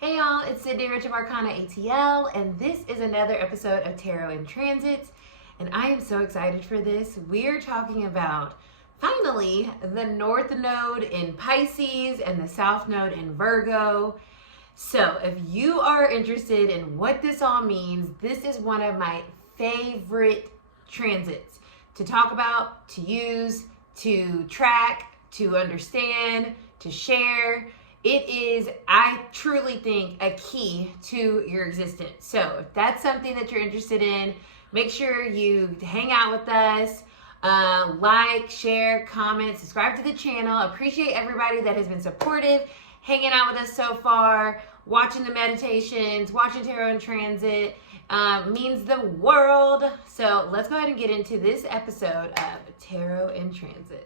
Hey y'all, it's Cidnee of Arcana ATL, and this is another episode of Tarot in Transits, and I am so excited for this. We're talking about, finally, the North Node in Pisces and the South Node in Virgo. So if you are interested in what this all means, this is one of my favorite transits to talk about, to use, to track, to understand, to share. It is, I truly think, a key to your existence. So if that's something that you're interested in, make sure you hang out with us, like, share, comment, subscribe to the channel. Appreciate everybody that has been supportive, hanging out with us so far, watching the meditations, watching Tarot in Transit. Means the world. So let's go ahead and get into this episode of Tarot in Transits.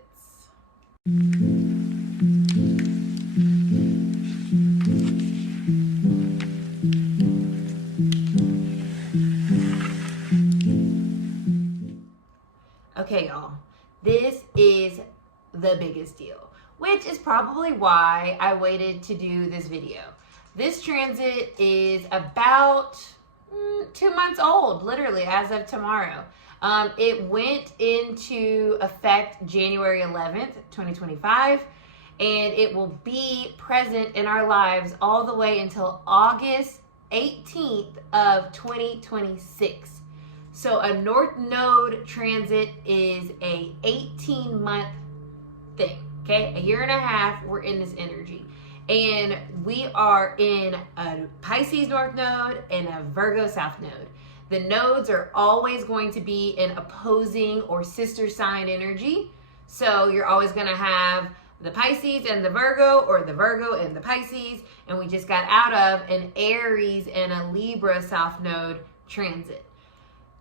Okay, y'all, this is the biggest deal, which is probably why I waited to do this video. This transit is about 2 months old, literally, as of tomorrow. It went into effect January 11th, 2025, and it will be present in our lives all the way until August 18th of 2026. So a North Node transit is a 18-month thing, okay? A year and a half, we're in this energy. And we are in a Pisces North Node and a Virgo South Node. The nodes are always going to be in opposing or sister sign energy. So you're always going to have the Pisces and the Virgo, or the Virgo and the Pisces. And we just got out of an Aries and a Libra South Node transit.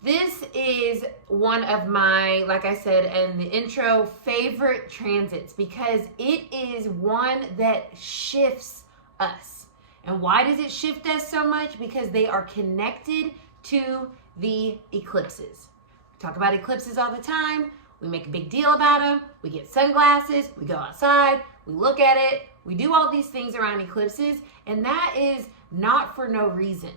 This is one of my, like I said in the intro, favorite transits because it is one that shifts us. And why does it shift us so much? Because they are connected to the eclipses. We talk about eclipses all the time. We make a big deal about them. We get sunglasses. We go outside. We look at it. We do all these things around eclipses. And that is not for no reason.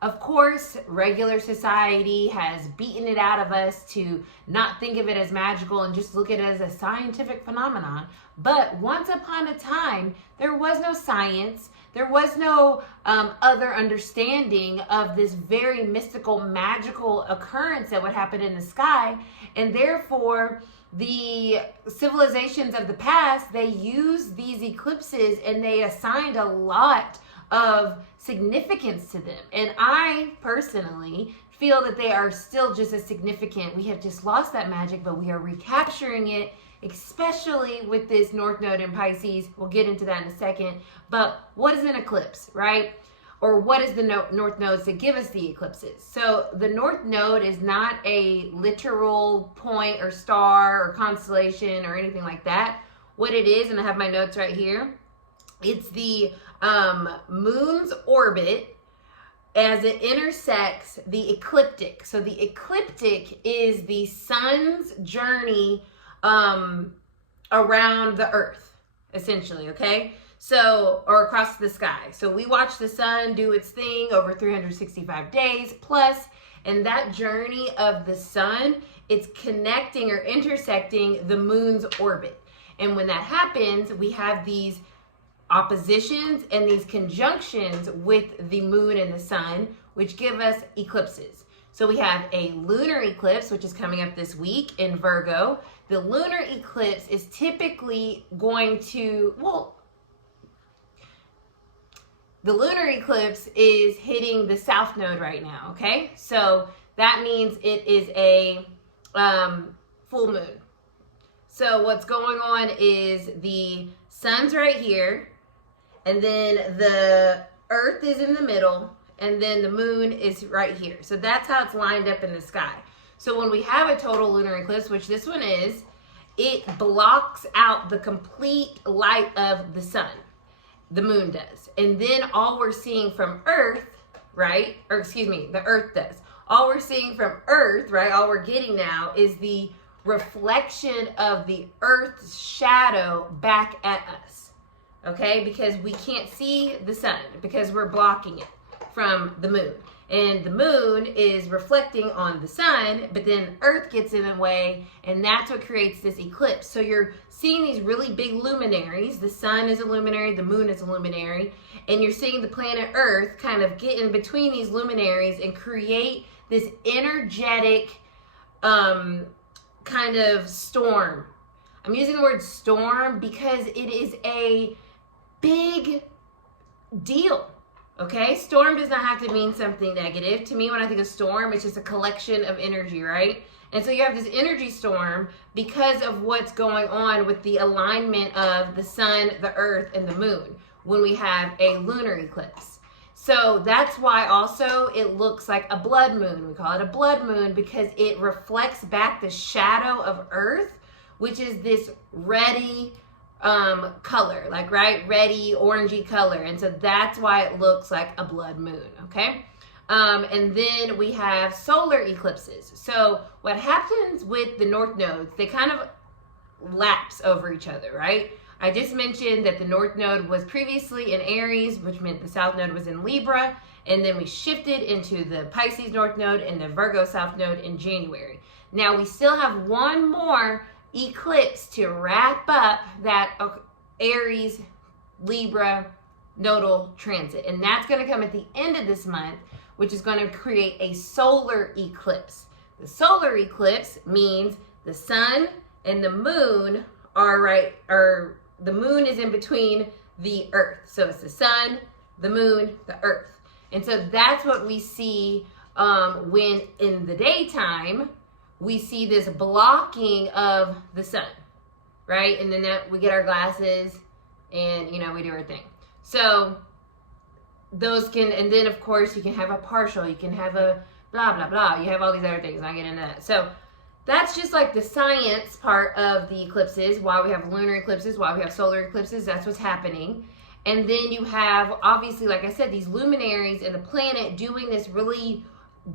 Of course, regular society has beaten it out of us to not think of it as magical and just look at it as a scientific phenomenon. But once upon a time, there was no science. There was no other understanding of this very mystical, magical occurrence that would happen in the sky. And therefore, the civilizations of the past, they used these eclipses and they assigned a lot of significance to them. And I personally feel that they are still just as significant. We have just lost that magic, but we are recapturing it, especially with this North Node in Pisces. We'll get into that in a second. But what is an eclipse, right? Or what is the North Nodes that give us the eclipses? So the North Node is not a literal point or star or constellation or anything like that. What it is, and I have my notes right here, it's the moon's orbit as it intersects the ecliptic. So the ecliptic is the sun's journey around the earth, essentially, okay? So, or across the sky. So we watch the sun do its thing over 365 days plus, and that journey of the sun, it's connecting or intersecting the moon's orbit. And when that happens, we have these oppositions and these conjunctions with the moon and the sun, which give us eclipses. So we have a lunar eclipse, which is coming up this week in Virgo. The lunar eclipse is typically going to, the lunar eclipse is hitting the South Node right now, okay? So that means it is a full moon. So what's going on is the sun's right here, and then the earth is in the middle, and then the moon is right here. So that's how it's lined up in the sky. So when we have a total lunar eclipse, which this one is, it blocks out the complete light of the sun. The moon does. And then all we're seeing from Earth, right? Or excuse me, the Earth does. All we're seeing from Earth, right? All we're getting now is the reflection of the Earth's shadow back at us. okay? Because we can't see the sun because we're blocking it from the moon. And the moon is reflecting on the sun, but then Earth gets in the way, and that's what creates this eclipse. So you're seeing these really big luminaries. The sun is a luminary, the moon is a luminary, and you're seeing the planet Earth kind of get in between these luminaries and create this energetic kind of storm. I'm using the word storm because it is a big deal. Okay, storm does not have to mean something negative. To me, when I think of storm, it's just a collection of energy, right? And so you have this energy storm because of what's going on with the alignment of the sun, the earth, and the moon when we have a lunar eclipse. So that's why also it looks like a blood moon. We call it a blood moon because it reflects back the shadow of earth, which is this reddy, color, like, right, reddy orangey color, and so that's why it looks like a blood moon. Okay, and then we have solar eclipses. So what happens with the north nodes, they kind of lapse over each other, right? I just mentioned that the north node was previously in Aries, which meant the south node was in Libra, and then we shifted into the Pisces north node and the Virgo south node in January. Now we still have one more eclipse to wrap up that Aries Libra nodal transit, and that's going to come at the end of this month, which is going to create a solar eclipse. The solar eclipse means the sun and the moon are the moon is in between the earth, so it's the sun, the moon, the earth, and so that's what we see when in the daytime we see this blocking of the sun, right? And then that we get our glasses and, you know, we do our thing. So those can, and then of course you can have a partial, you can have a blah, blah, blah. You have all these other things. I'll get into that. So that's just like the science part of the eclipses, why we have lunar eclipses, why we have solar eclipses. That's what's happening. And then you have, obviously, like I said, these luminaries and the planet doing this really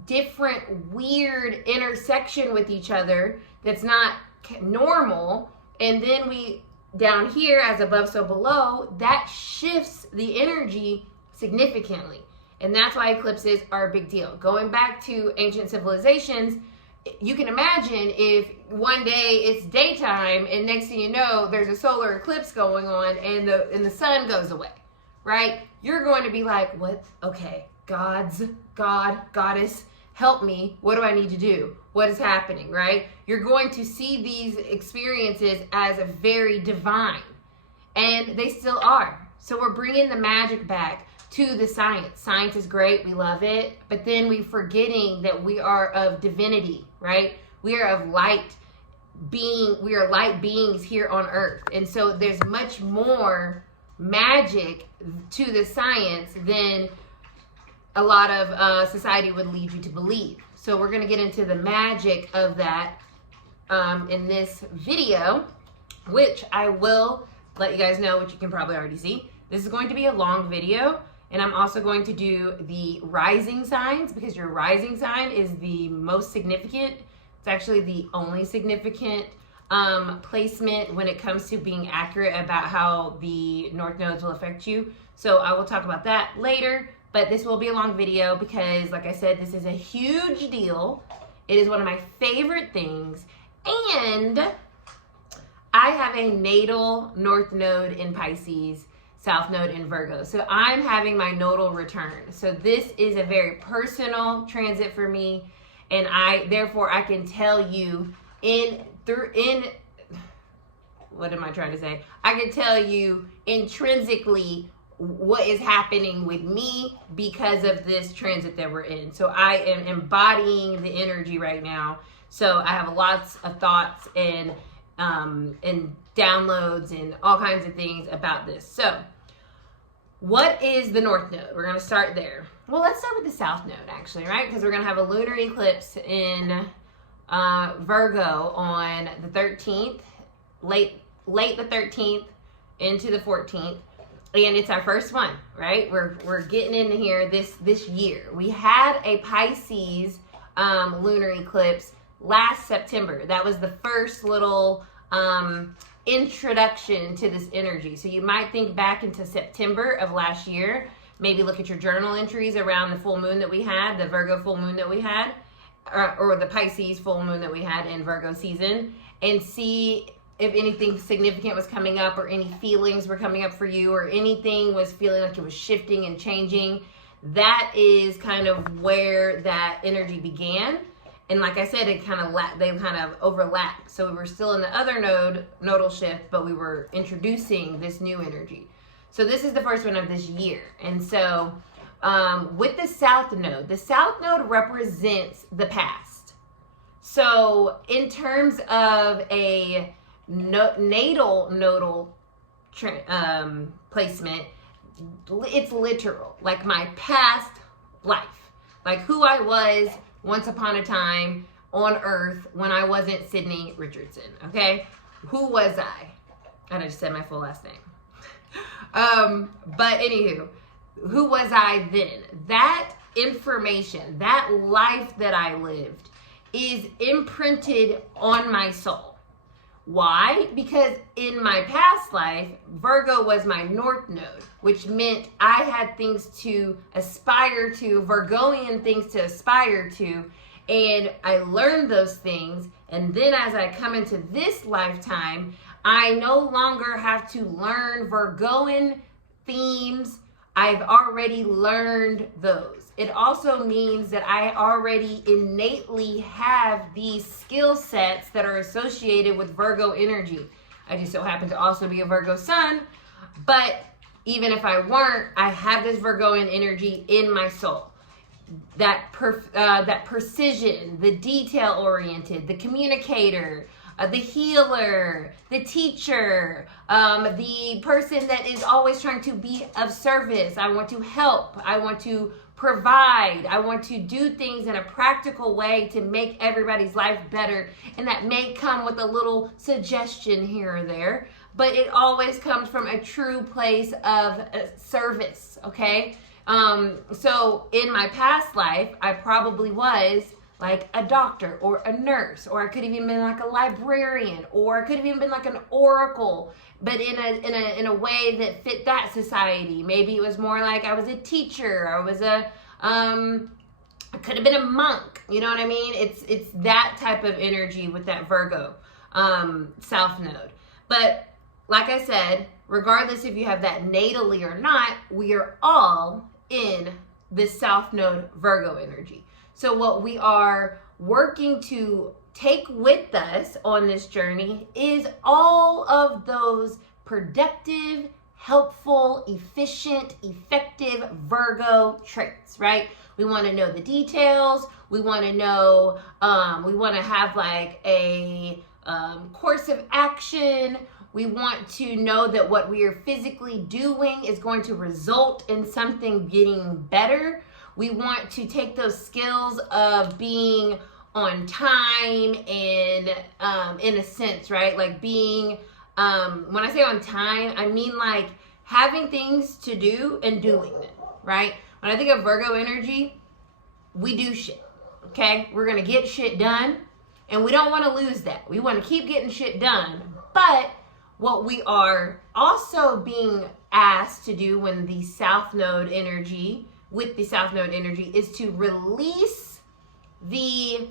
different, weird intersection with each other that's not normal. And then we, down here, as above so below, that shifts the energy significantly. And that's why eclipses are a big deal. Going back to ancient civilizations, you can imagine if one day it's daytime and next thing you know there's a solar eclipse going on and the sun goes away, right? You're going to be like, what? Okay, God, goddess, help me. What do I need to do? What is happening, right? You're going to see these experiences as a very divine, and they still are. So we're bringing the magic back to the science. Science is great, we love it, but then we're forgetting that we are of divinity, right? We are of light being, we are light beings here on earth. And so there's much more magic to the science than a lot of society would lead you to believe. So we're gonna get into the magic of that in this video, which I will let you guys know, which you can probably already see. This is going to be a long video, and I'm also going to do the rising signs because your rising sign is the most significant. It's actually the only significant placement when it comes to being accurate about how the north nodes will affect you. So I will talk about that later, but this will be a long video because, like I said, this is a huge deal. It is one of my favorite things, and I have a natal north node in Pisces, south node in Virgo. So I'm having my nodal return. So this is a very personal transit for me, and therefore I can tell you what am I trying to say? I can tell you intrinsically what is happening with me because of this transit that we're in. So I am embodying the energy right now. So I have lots of thoughts and downloads and all kinds of things about this. So what is the north node? We're going to start there. Well, let's start with the south node, actually, right? Because we're going to have a lunar eclipse in Virgo on the 13th, late the 13th into the 14th. And it's our first one, right? We're getting into here this year. We had a Pisces lunar eclipse last September. That was the first little introduction to this energy. So you might think back into September of last year, maybe look at your journal entries around the full moon that we had, the Virgo full moon that we had, or the Pisces full moon that we had in Virgo season, and see if anything significant was coming up, or any feelings were coming up for you, or anything was feeling like it was shifting and changing. That is kind of where that energy began. And like I said, they kind of overlapped. So we were still in the other nodal shift, but we were introducing this new energy. So this is the first one of this year. And so with the South Node represents the past. So in terms of a nodal placement, it's literal, like my past life, like who I was once upon a time on Earth when I wasn't Cidnee Richardson. Okay, who was I? I just said my full last name. But anywho, who was I then? That information, that life that I lived, is imprinted on my soul. Why? Because in my past life, Virgo was my North Node, which meant I had things to aspire to, Virgoian things to aspire to, and I learned those things. And then as I come into this lifetime, I no longer have to learn Virgoan themes. I've already learned those. It also means that I already innately have these skill sets that are associated with Virgo energy. I just so happen to also be a Virgo sun, but even if I weren't, I have this Virgoan energy in my soul. That precision, the detail-oriented, the communicator, the healer, the teacher, the person that is always trying to be of service. I want to help. I want to provide. I want to do things in a practical way to make everybody's life better. And that may come with a little suggestion here or there, but it always comes from a true place of service, okay? So in my past life, I probably was like a doctor or a nurse, or I could have even been like a librarian, or I could have even been like an oracle, but in a way that fit that society. Maybe it was more like I was a teacher, I was I could have been a monk, you know what I mean? It's that type of energy with that Virgo South Node. But like I said, regardless if you have that natally or not, we are all in this South Node Virgo energy. So what we are working to take with us on this journey is all of those productive, helpful, efficient, effective Virgo traits, right? We want to know the details. We want to know, we want to have like a course of action. We want to know that what we are physically doing is going to result in something getting better. We want to take those skills of being on time and in a sense, right? Like being, when I say on time, I mean like having things to do and doing them, right? When I think of Virgo energy, we do shit, okay? We're going to get shit done, and we don't want to lose that. We want to keep getting shit done. But what we are also being asked to do when the South Node energy, with the South Node energy, is to release the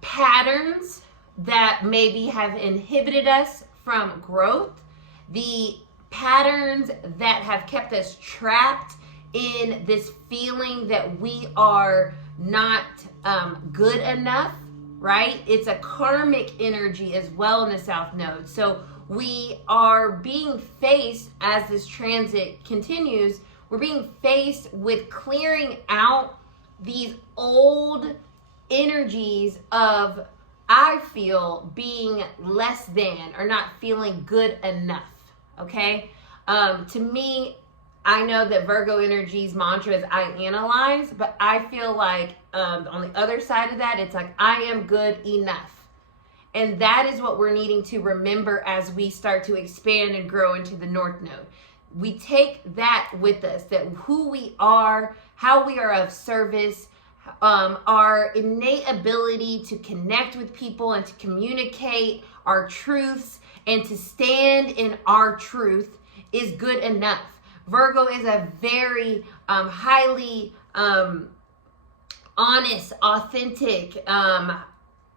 patterns that maybe have inhibited us from growth, the patterns that have kept us trapped in this feeling that we are not good enough, right? It's a karmic energy as well in the South Node. So we are being faced, as this transit continues, we're being faced with clearing out these old energies of, I feel, being less than or not feeling good enough, okay? To me, I know that Virgo energy's mantra is I analyze, but I feel like on the other side of that, it's like I am good enough. And that is what we're needing to remember as we start to expand and grow into the North Node. We take that with us, that who we are, how we are of service, our innate ability to connect with people and to communicate our truths and to stand in our truth is good enough. Virgo is a very highly honest, authentic,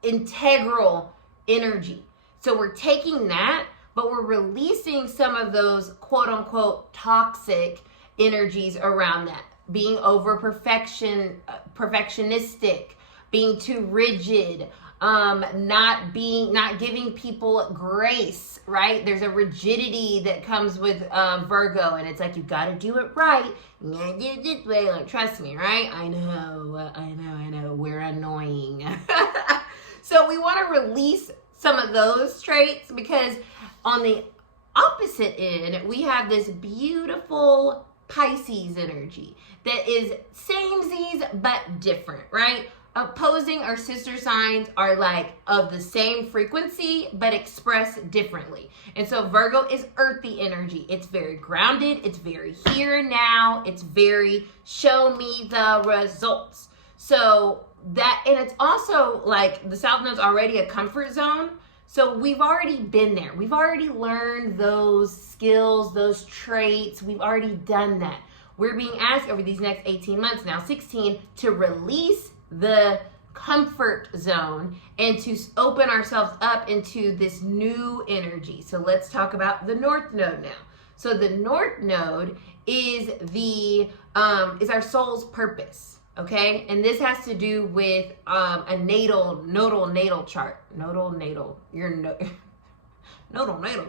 integral energy. So we're taking that, but we're releasing some of those quote unquote toxic energies around that. Being over perfectionistic, being too rigid, not giving people grace, right? There's a rigidity that comes with Virgo, and it's like, you got to do it right. You got to do it this way. Like, trust me, right? I know. We're annoying. So we want to release some of those traits, because on the opposite end, we have this beautiful Pisces energy that is samesies but different, right? Opposing or sister signs are like of the same frequency but expressed differently. And so Virgo is earthy energy. It's very grounded. It's very here and now. It's very show me the results. So that, and it's also like the South Node's already a comfort zone. So we've already been there. We've already learned those skills, those traits. We've already done that. We're being asked over these next 18 months, now 16, to release the comfort zone and to open ourselves up into this new energy. So let's talk about the North Node now. So the North Node is is our soul's purpose, okay? And this has to do with a nodal chart. Nodal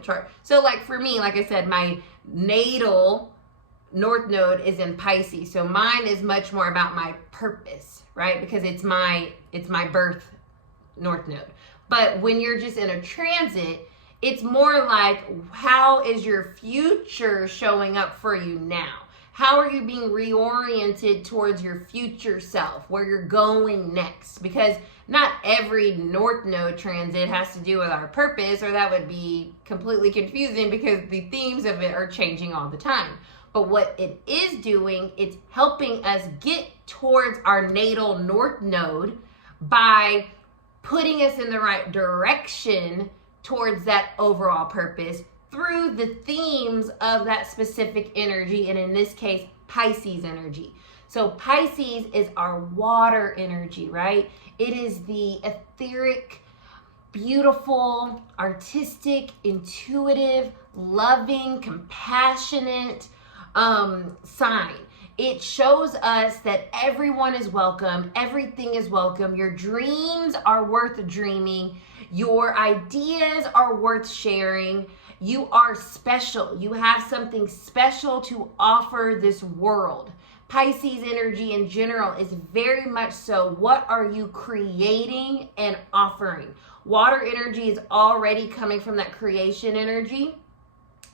chart. So like for me, like I said, my natal North Node is in Pisces. So mine is much more about my purpose, right? Because it's my birth North Node. But when you're just in a transit, it's more like, how is your future showing up for you now? How are you being reoriented towards your future self, where you're going next? Because not every North Node transit has to do with our purpose, or that would be completely confusing because the themes of it are changing all the time. But what it is doing, it's helping us get towards our natal North Node by putting us in the right direction towards that overall purpose through the themes of that specific energy, and in this case, Pisces energy. So Pisces is our water energy, right? It is the etheric, beautiful, artistic, intuitive, loving, compassionate sign. It shows us that everyone is welcome, everything is welcome, your dreams are worth dreaming, your ideas are worth sharing, you are special, you have something special to offer this world. Pisces energy in general is very much so, what are you creating and offering? Water energy is already coming from that creation energy.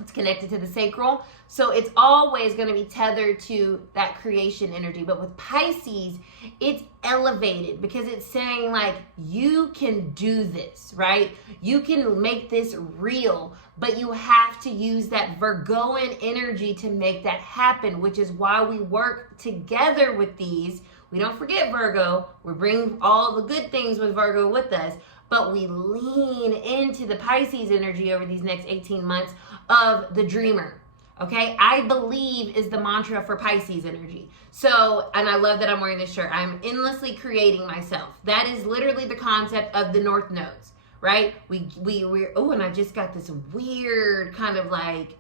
It's connected to the sacral. So it's always going to be tethered to that creation energy. But with Pisces, it's elevated because it's saying like, you can do this, right? You can make this real, but you have to use that Virgoan energy to make that happen, which is why we work together with these. We don't forget Virgo. We bring all the good things with Virgo with us, but we lean into the Pisces energy over these next 18 months of the dreamer. Okay, I believe is the mantra for Pisces energy. So, and I love that I'm wearing this shirt. I'm endlessly creating myself. That is literally the concept of the North Nodes, right? We're oh, and I just got this weird kind of like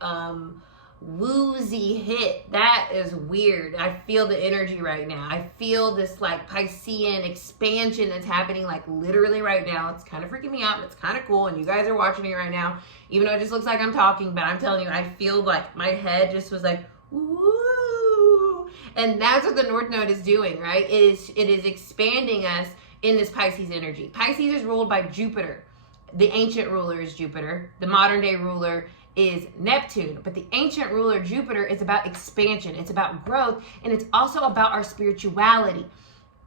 woozy hit. That is weird. I feel the energy right now. I feel this like Piscean expansion that's happening like literally right now. It's kind of freaking me out, but it's kind of cool. And you guys are watching it right now, even though it just looks like I'm talking, but I'm telling you, I feel like my head just was like, woo. And that's what the North Node is doing, right? It is expanding us in this Pisces energy. Pisces is ruled by Jupiter. The ancient ruler is Jupiter. The modern day ruler is Neptune, but the ancient ruler Jupiter is about expansion, it's about growth, and it's also about our spirituality.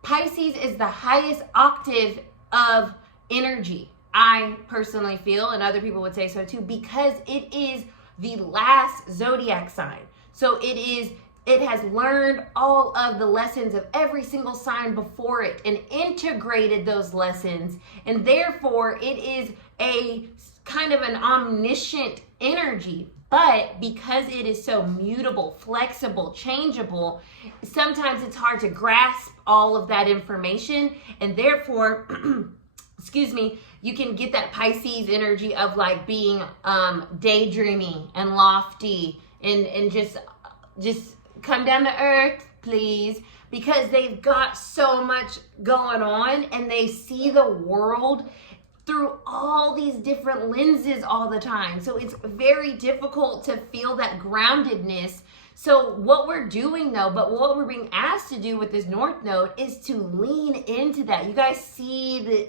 Pisces is the highest octave of energy, I personally feel, and other people would say so too, because it is the last zodiac sign. So it has learned all of the lessons of every single sign before it and integrated those lessons, and therefore it is a kind of an omniscient energy. But because it is so mutable, flexible, changeable, sometimes it's hard to grasp all of that information. And therefore, excuse me, you can get that Pisces energy of like being daydreaming and lofty and just come down to earth, please. Because they've got so much going on and they see the world through all these different lenses all the time. So it's very difficult to feel that groundedness. So what we're doing though, but what we're being asked to do with this North Node is to lean into that. You guys see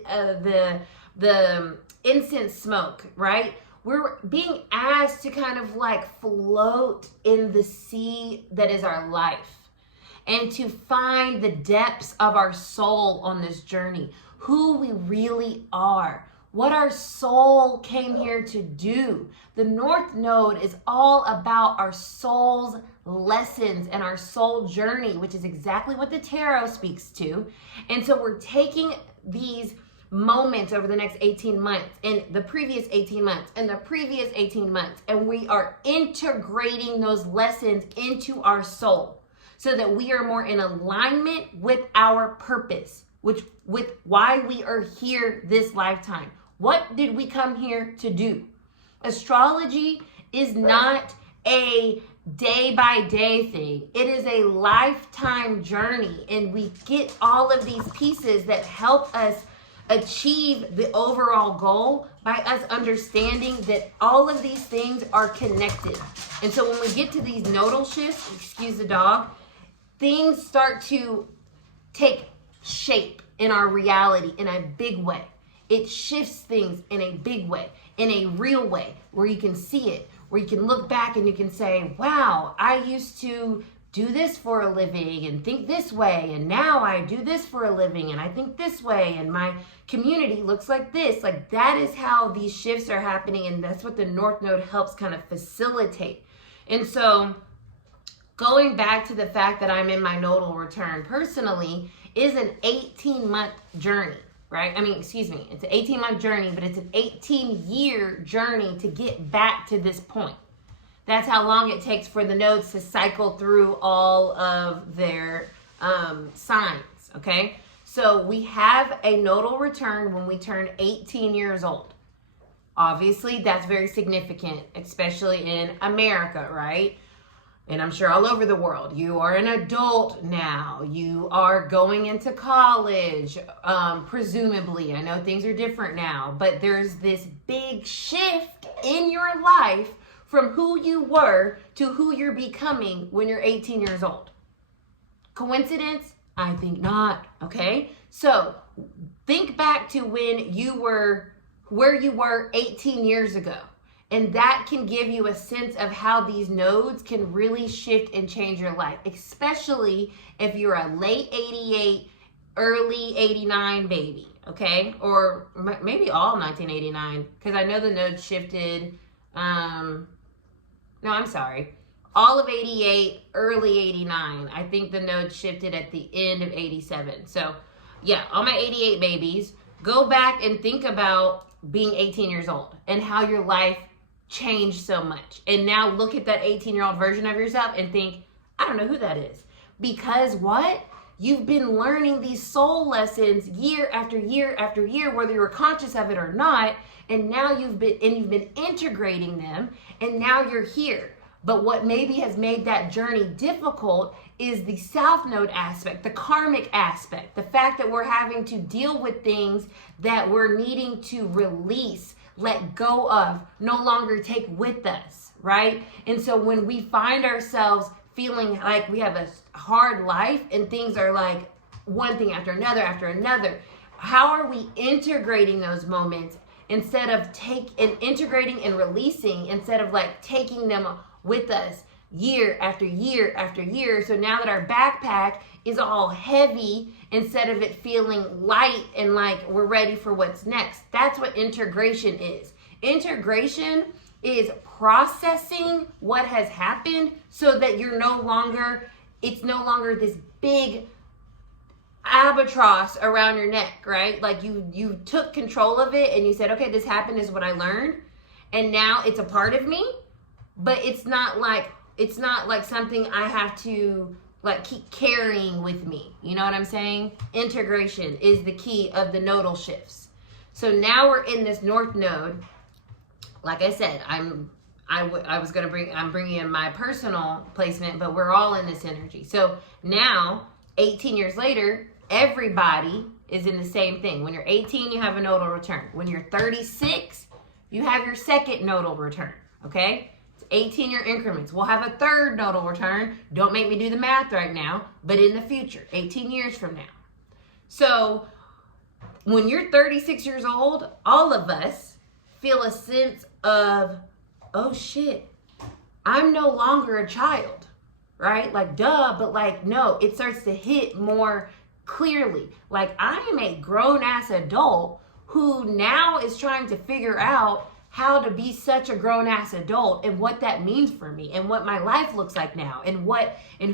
the incense smoke, right? We're being asked to kind of like float in the sea that is our life and to find the depths of our soul on this journey, who we really are, what our soul came here to do. The North Node is all about our soul's lessons and our soul journey, which is exactly what the tarot speaks to. And so we're taking these moments over the next 18 months and the previous 18 months and the previous 18 months, and we are integrating those lessons into our soul so that we are more in alignment with our purpose, with why we are here this lifetime. What did we come here to do? Astrology is not a day-by-day thing. It is a lifetime journey, and we get all of these pieces that help us achieve the overall goal by us understanding that all of these things are connected. And so when we get to these nodal shifts, excuse the dog, things start to take shape in our reality in a big way. It shifts things in a big way, in a real way, where you can see it, where you can look back and you can say, wow, I used to do this for a living and think this way, and now I do this for a living and I think this way, and my community looks like this. Like, that is how these shifts are happening, and that's what the North Node helps kind of facilitate. And so going back to the fact that I'm in my nodal return personally is an 18-month journey, right? I mean, excuse me, it's an 18-month journey, but it's an 18-year journey to get back to this point. That's how long it takes for the nodes to cycle through all of their signs, okay? So we have a nodal return when we turn 18 years old. Obviously, that's very significant, especially in America, right? And I'm sure all over the world. You are an adult now. You are going into college, presumably. I know things are different now, but there's this big shift in your life from who you were to who you're becoming when you're 18 years old. Coincidence? I think not, okay? So think back to when you were where you were 18 years ago. And that can give you a sense of how these nodes can really shift and change your life, especially if you're a late 88, early 89 baby, okay? Or maybe all 1989, because I know the nodes shifted, no, I'm sorry. All of 88, early 89. I think the nodes shifted at the end of 87. So yeah, all my 88 babies, go back and think about being 18 years old and how your life changed so much. And now look at that 18-year-old version of yourself and think, I don't know who that is. Because what? You've been learning these soul lessons year after year after year, whether you were conscious of it or not. And now you've been integrating them, and now you're here. But what maybe has made that journey difficult is the South Node aspect, the karmic aspect, the fact that we're having to deal with things that we're needing to release, let go of, no longer take with us, right? And so when we find ourselves feeling like we have a hard life and things are like one thing after another, how are we integrating those moments instead of integrating and releasing, instead of like taking them with us year after year after year? So now that our backpack is all heavy, instead of it feeling light and like we're ready for what's next. That's what integration is. Integration is processing what has happened so that it's no longer this big albatross around your neck, right? Like you took control of it and you said, okay, this happened, is what I learned. And now it's a part of me, but it's not like something I have to like keep carrying with me. You know what I'm saying? Integration is the key of the nodal shifts. So now we're in this North Node. Like I said, I'm bringing in my personal placement, but we're all in this energy. So now, 18 years later, everybody is in the same thing. When you're 18, you have a nodal return. When you're 36, you have your second nodal return, okay? It's 18-year increments. We'll have a third nodal return. Don't make me do the math right now, but in the future, 18 years from now. So when you're 36 years old, all of us feel a sense of, oh shit, I'm no longer a child, right? Like, duh, but like, no, it starts to hit more clearly. Like, I am a grown-ass adult who now is trying to figure out how to be such a grown-ass adult and what that means for me and what my life looks like now and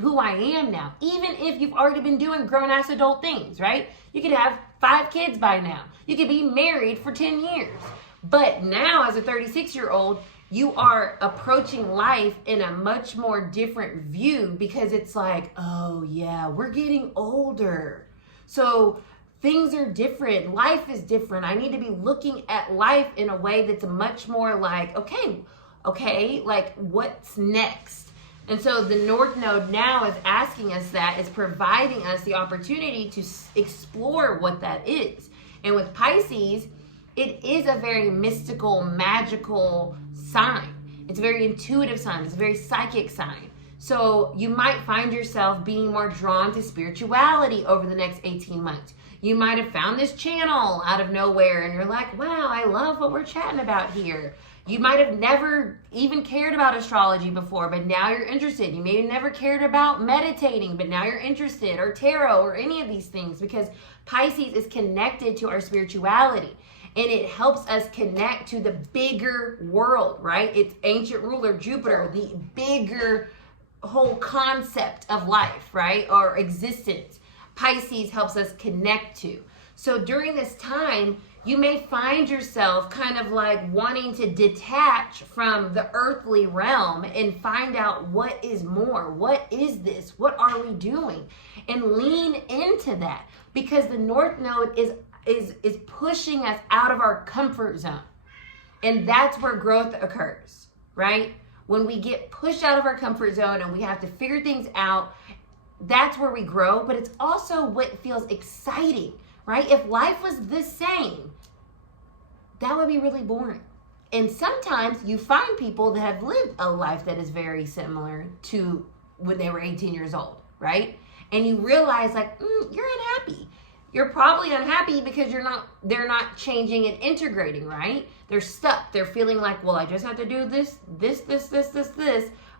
who I am now. Even if you've already been doing grown-ass adult things, right? You could have 5 kids by now. You could be married for 10 years. But now, as a 36-year-old, you are approaching life in a much more different view because it's like, oh yeah, we're getting older. So things are different. Life is different. I need to be looking at life in a way that's much more like, okay, like what's next? And so the North Node now is asking us that, is providing us the opportunity to explore what that is. And with Pisces, it is a very mystical, magical sign. It's a very intuitive sign. It's a very psychic sign. So you might find yourself being more drawn to spirituality over the next 18 months. You might have found this channel out of nowhere and you're like, wow, I love what we're chatting about here. You might have never even cared about astrology before, but now you're interested. You maybe never cared about meditating, but now you're interested, or tarot, or any of these things, because Pisces is connected to our spirituality. And it helps us connect to the bigger world, right? It's ancient ruler Jupiter, the bigger whole concept of life, right? Or existence. Pisces helps us connect to. So during this time, you may find yourself kind of like wanting to detach from the earthly realm and find out what is more. What is this? What are we doing? And lean into that, because the North Node is pushing us out of our comfort zone. And that's where growth occurs, right? When we get pushed out of our comfort zone and we have to figure things out, that's where we grow, but it's also what feels exciting, right? If life was the same, that would be really boring. And sometimes you find people that have lived a life that is very similar to when they were 18 years old, right? And you realize like, you're unhappy. You're probably unhappy because they're not changing and integrating, right? They're stuck. They're feeling like, well, I just have to do this.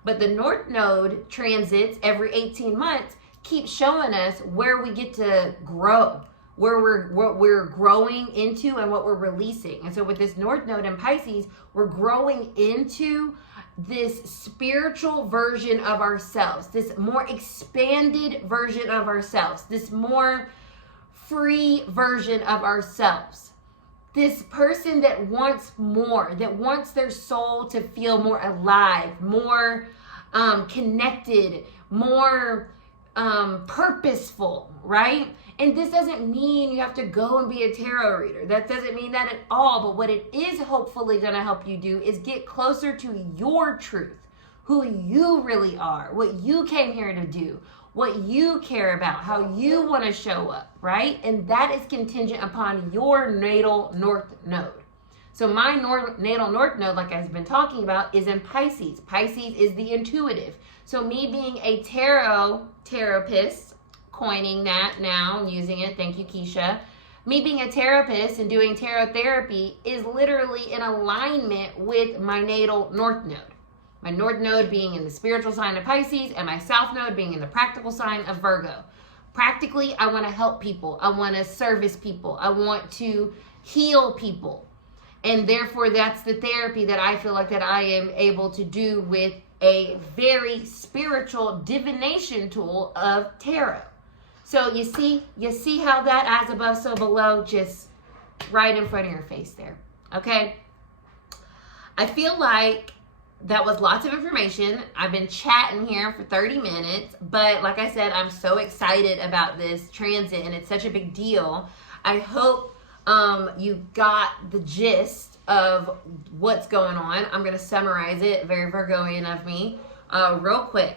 But the North Node transits every 18 months keep showing us where we get to grow, what we're growing into and what we're releasing. And so with this North Node in Pisces, we're growing into this spiritual version of ourselves, this more expanded version of ourselves, this more free version of ourselves. This person that wants more, that wants their soul to feel more alive, more connected, more purposeful, right? And this doesn't mean you have to go and be a tarot reader. That doesn't mean that at all. But what it is hopefully going to help you do is get closer to your truth, who you really are, what you came here to do, what you care about, how you want to show up, right? And that is contingent upon your natal North Node. So my natal North Node, like I've been talking about, is in Pisces. Pisces is the intuitive. So me being a tarot therapist, coining that now, using it, thank you, Keisha. Me being a therapist and doing tarot therapy is literally in alignment with my natal North Node. My North Node being in the spiritual sign of Pisces and my South Node being in the practical sign of Virgo. Practically, I want to help people. I want to service people. I want to heal people. And therefore, that's the therapy that I feel like that I am able to do with a very spiritual divination tool of tarot. So you see how that as above, so below, just right in front of your face there. Okay. I feel like that was lots of information. I've been chatting here for 30 minutes, but like I said, I'm so excited about this transit and it's such a big deal. I hope you got the gist of what's going on. I'm going to summarize it, very Virgoian of me, real quick.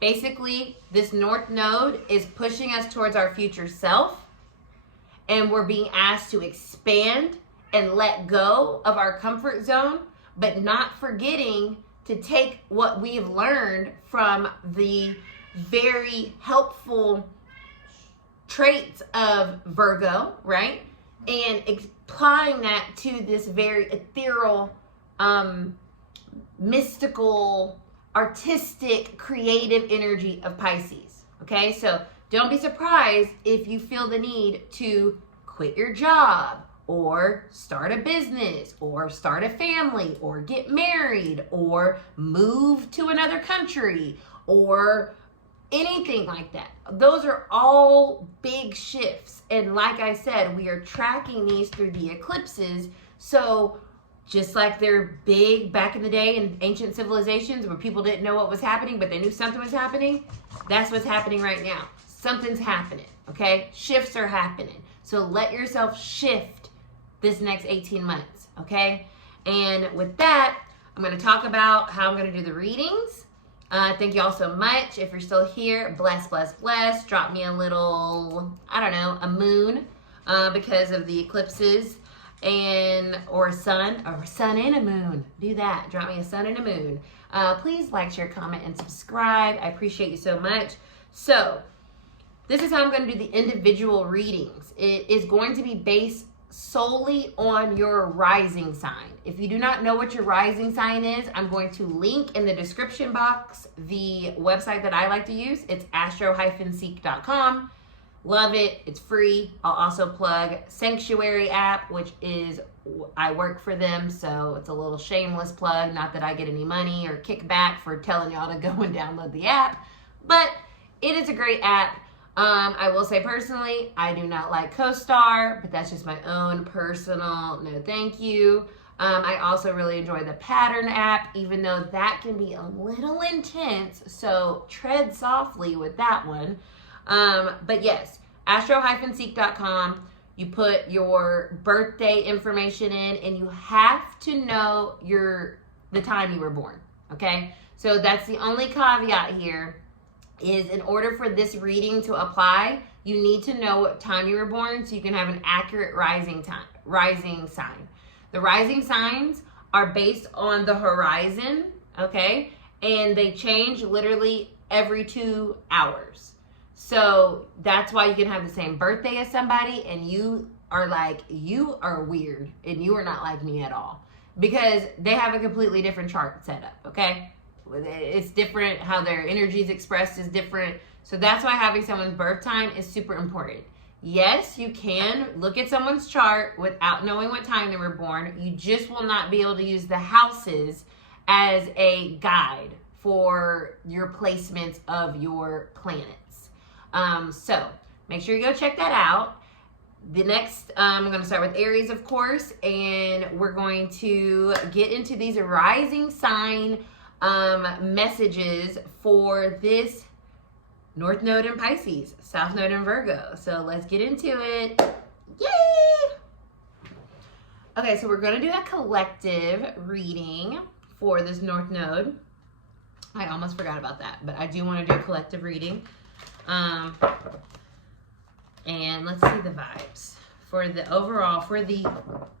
Basically, this North Node is pushing us towards our future self, and we're being asked to expand and let go of our comfort zone, but not forgetting to take what we've learned from the very helpful traits of Virgo, right? And applying that to this very ethereal, mystical, artistic, creative energy of Pisces. Okay, so don't be surprised if you feel the need to quit your job or start a business or start a family or get married or move to another country or anything like that. Those are all big shifts. And like I said, we are tracking these through the eclipses. So just like they're big back in the day in ancient civilizations where people didn't know what was happening, but they knew something was happening, that's what's happening right now. Something's happening, okay? Shifts are happening. So let yourself shift this next 18 months, okay? And with that, I'm going to talk about how I'm going to do the readings. Thank you all so much. If you're still here, bless, bless, bless. Drop me a little, I don't know, a moon because of the eclipses. Or a sun and a moon. Do that. Drop me a sun and a moon. Please like, share, comment, and subscribe. I appreciate you so much. So, this is how I'm going to do the individual readings. It is going to be based solely on your rising sign. If you do not know what your rising sign is, I'm going to link in the description box the website that I like to use. It's astro-seek.com. Love it. It's free. I'll also plug Sanctuary app, which is, I work for them, so it's a little shameless plug. Not that I get any money or kickback for telling y'all to go and download the app, but it is a great app. I will say personally, I do not like CoStar, but that's just my own personal no thank you. I also really enjoy the Pattern app, even though that can be a little intense, so tread softly with that one. But yes, astro-seek.com, you put your birthday information in and you have to know the time you were born, okay? So that's the only caveat here is in order for this reading to apply, you need to know what time you were born so you can have an accurate rising sign. The rising signs are based on the horizon, okay? And they change literally every 2 hours. So that's why you can have the same birthday as somebody and you are like, you are weird and you are not like me at all. Because they have a completely different chart set up, okay? It's different, how their energy is expressed is different. So that's why having someone's birth time is super important. Yes, you can look at someone's chart without knowing what time they were born. You just will not be able to use the houses as a guide for your placements of your planets. So make sure you go check that out. The next, I'm going to start with Aries, of course, and we're going to get into these rising sign messages for this North Node in Pisces, South Node in Virgo. So let's get into it. Yay! Okay, so we're going to do a collective reading for this North Node. I almost forgot about that, but I do want to do a collective reading. And let's see the vibes for the overall, for the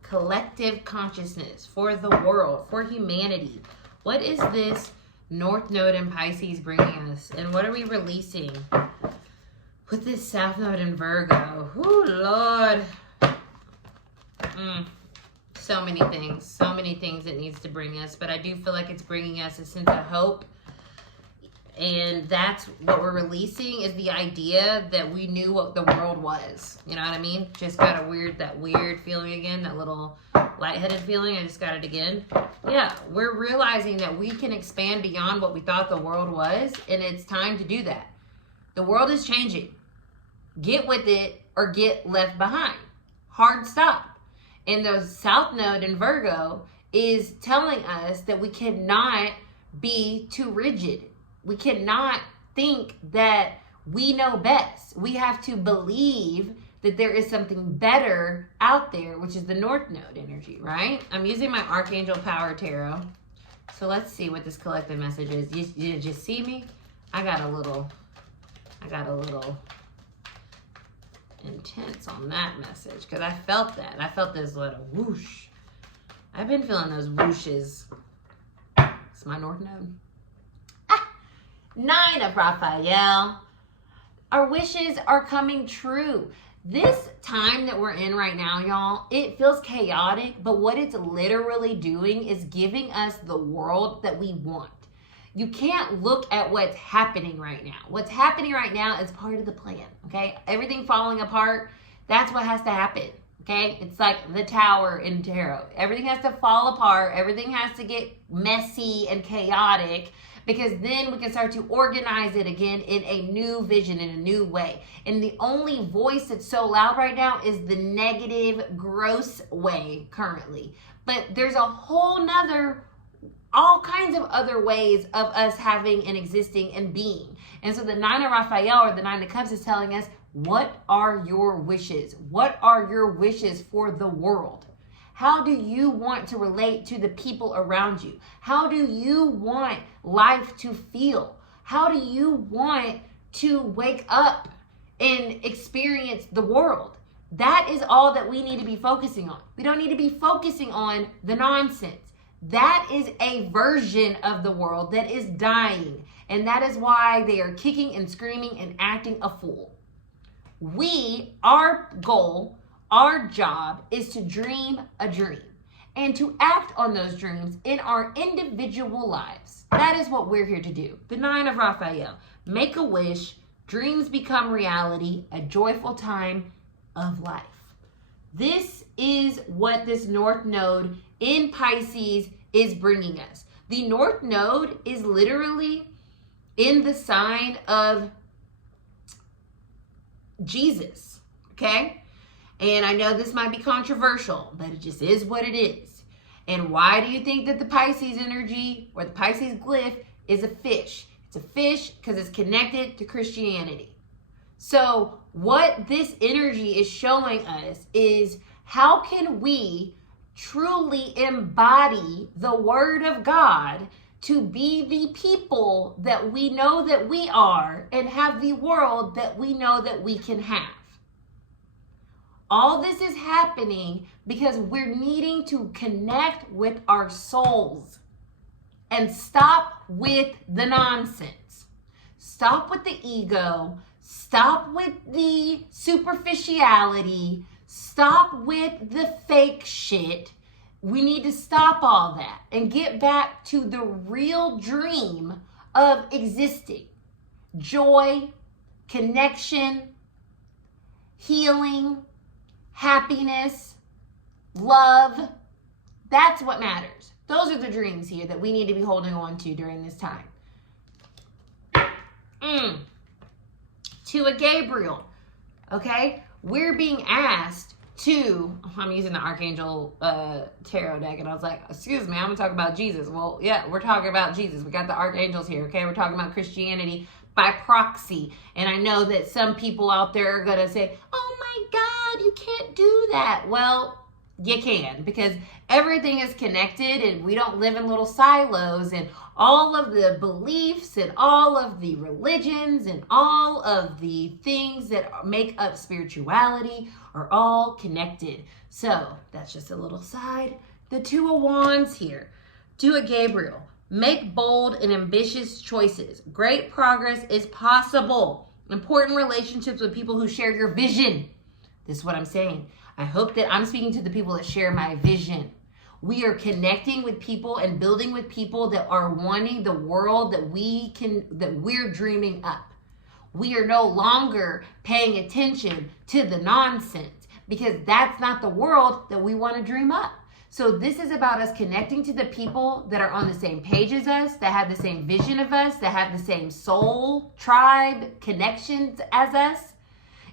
collective consciousness, for the world, for humanity. What is this North Node in Pisces bringing us? And what are we releasing with this South Node in Virgo? Ooh, Lord. So many things it needs to bring us. But I do feel like it's bringing us a sense of hope. And that's what we're releasing, is the idea that we knew what the world was. You know what I mean? Just got that weird feeling again, that little lightheaded feeling. I just got it again. Yeah, we're realizing that we can expand beyond what we thought the world was, and it's time to do that. The world is changing. Get with it or get left behind. Hard stop. And the South Node in Virgo is telling us that we cannot be too rigid. We cannot think that we know best. We have to believe that there is something better out there, which is the North Node energy, right? I'm using my Archangel Power Tarot. So let's see what this collective message is. You just see me? I got a little intense on that message because I felt that. I felt this little whoosh. I've been feeling those whooshes. It's my North Node. Nine of Raphael. Our wishes are coming true. This time that we're in right now, y'all, it feels chaotic, but what it's literally doing is giving us the world that we want. You can't look at what's happening right now. What's happening right now is part of the plan, okay? Everything falling apart, that's what has to happen, okay? It's like the tower in tarot. Everything has to fall apart. Everything has to get messy and chaotic, because then we can start to organize it again in a new vision, in a new way. And the only voice that's so loud right now is the negative, gross way currently. But there's a whole nother, all kinds of other ways of us having and existing and being. And so the Nine of Raphael, or the Nine of Cups, is telling us, what are your wishes? What are your wishes for the world? How do you want to relate to the people around you? How do you want life to feel? How do you want to wake up and experience the world? That is all that we need to be focusing on. We don't need to be focusing on the nonsense. That is a version of the world that is dying. And that is why they are kicking and screaming and acting a fool. Our goal, our job is to dream a dream and to act on those dreams in our individual lives. That is what we're here to do. The Nine of Raphael. Make a wish. Dreams become reality. A joyful time of life. This is what this North Node in Pisces is bringing us. The North Node is literally in the sign of Jesus, okay? And I know this might be controversial, but it just is what it is. And why do you think that the Pisces energy or the Pisces glyph is a fish? It's a fish because it's connected to Christianity. So what this energy is showing us is, how can we truly embody the word of God to be the people that we know that we are and have the world that we know that we can have? All this is happening because we're needing to connect with our souls and stop with the nonsense. Stop with the ego. Stop with the superficiality. Stop with the fake shit. We need to stop all that and get back to the real dream of existing. Joy, connection, healing, happiness, love. That's what matters. Those are the dreams here that we need to be holding on to during this time. To a Gabriel, okay? We're being asked to, I'm using the Archangel Tarot deck, and I was like, excuse me, I'm gonna talk about Jesus. Well, yeah, we're talking about Jesus. We got the archangels here, okay? We're talking about Christianity by proxy. And I know that some people out there are gonna say, oh my God, you can't do that. Well, you can, because everything is connected and we don't live in little silos, and all of the beliefs and all of the religions and all of the things that make up spirituality are all connected. So that's just a little side. The Two of Wands here. To a Gabriel. Make bold and ambitious choices. Great progress is possible. Important relationships with people who share your vision. This is what I'm saying. I hope that I'm speaking to the people that share my vision. We are connecting with people and building with people that are wanting the world that we're dreaming up. We are no longer paying attention to the nonsense, because that's not the world that we want to dream up. So this is about us connecting to the people that are on the same page as us, that have the same vision of us, that have the same soul, tribe, connections as us.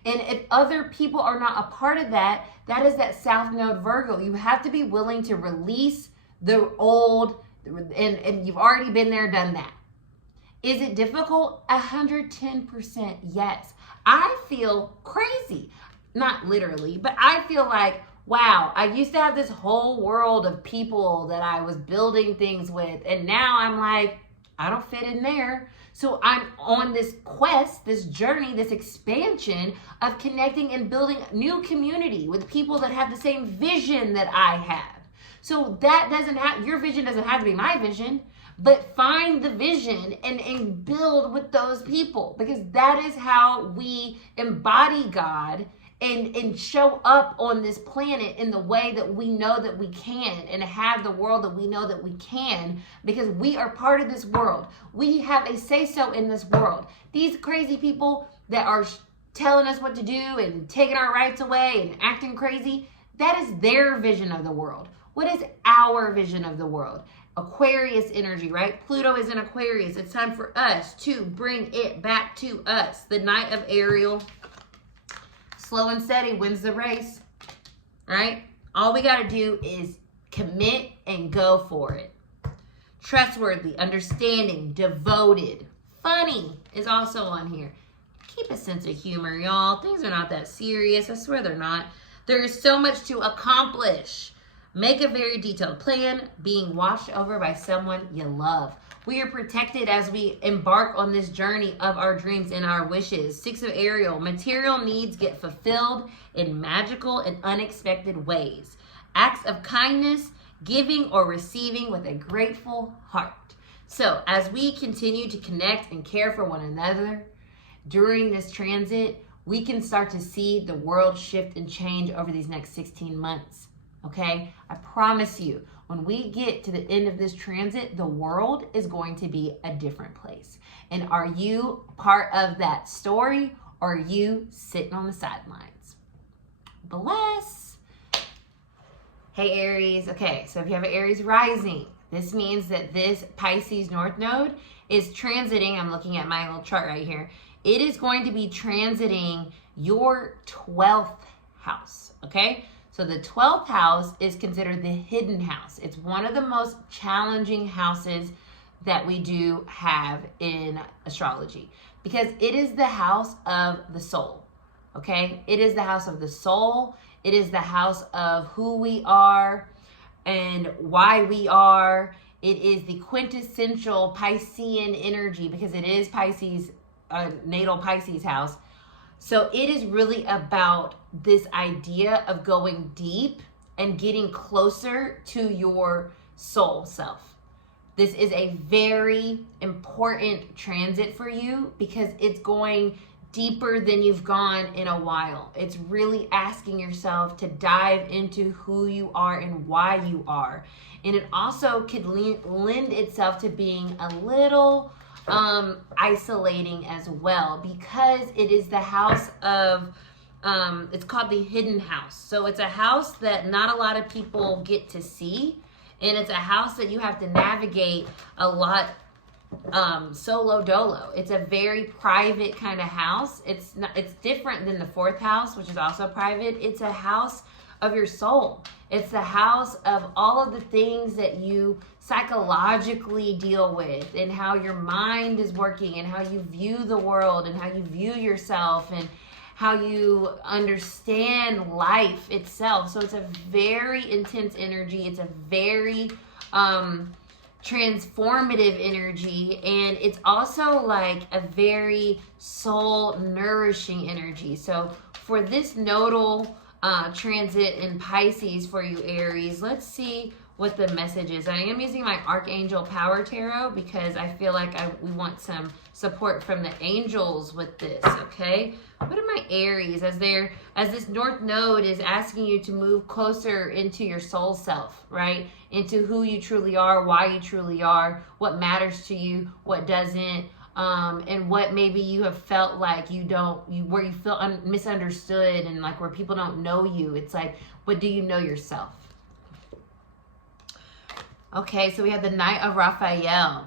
And if other people are not a part of that, that is that South Node Virgo. You have to be willing to release the old, and you've already been there, done that. Is it difficult? 110% yes. I feel crazy. Not literally, but I feel like, wow, I used to have this whole world of people that I was building things with, and now I'm like, I don't fit in there. So I'm on this quest, this journey, this expansion of connecting and building new community with people that have the same vision that I have. So that doesn't have, your vision doesn't have to be my vision, but find the vision and build with those people, because that is how we embody God and show up on this planet in the way that we know that we can, and have the world that we know that we can, because we are part of this world. We have a say-so in this world. These crazy people that are telling us what to do and taking our rights away and acting crazy, that is their vision of the world. What is our vision of the world? Aquarius energy, right? Pluto is in Aquarius. It's time for us to bring it back to us. The Knight of Ariel, slow and steady wins the race, right? All we got to do is commit and go for it. Trustworthy, understanding, devoted. Funny is also on here. Keep a sense of humor, y'all. Things are not that serious. I swear they're not. There is so much to accomplish. Make a very detailed plan, being watched over by someone you love. We are protected as we embark on this journey of our dreams and our wishes. 6 of Ariel, material needs get fulfilled in magical and unexpected ways. Acts of kindness, giving or receiving with a grateful heart. So as we continue to connect and care for one another during this transit, we can start to see the world shift and change over these next 16 months. Okay, I promise you, when we get to the end of this transit, the world is going to be a different place. And are you part of that story, or are you sitting on the sidelines? Bless. Hey, Aries. Okay, so if you have an Aries Rising, this means that this Pisces North Node is transiting. I'm looking at my little chart right here. It is going to be transiting your 12th house, okay? So the 12th house is considered the hidden house. It's one of the most challenging houses that we do have in astrology, because it is the house of the soul, okay? It is the house of the soul. It is the house of who we are and why we are. It is the quintessential Piscean energy, because it is Pisces, natal Pisces house. So it is really about this idea of going deep and getting closer to your soul self. This is a very important transit for you, because it's going deeper than you've gone in a while. It's really asking yourself to dive into who you are and why you are. And it also could lend itself to being a little isolating as well, because it is the house of it's called the hidden house. So it's a house that not a lot of people get to see, and it's a house that you have to navigate a lot solo dolo. It's a very private kind of house. It's different than the 4th house, which is also private. It's a house of your soul. It's the house of all of the things that you psychologically deal with, and how your mind is working, and how you view the world, and how you view yourself, and how you understand life itself. So it's a very intense energy. It's a very transformative energy, and it's also like a very soul nourishing energy. So for this nodal transit in Pisces for you, Aries, let's see what the message is. I am using my Archangel Power Tarot, because I feel like we want some support from the angels with this, okay? What are my Aries as this North Node is asking you to move closer into your soul self, right? Into who you truly are, why you truly are, what matters to you, what doesn't, and what maybe you have felt like where you feel misunderstood, and like where people don't know you. It's like, but do you know yourself? Okay, so we have the Knight of Raphael.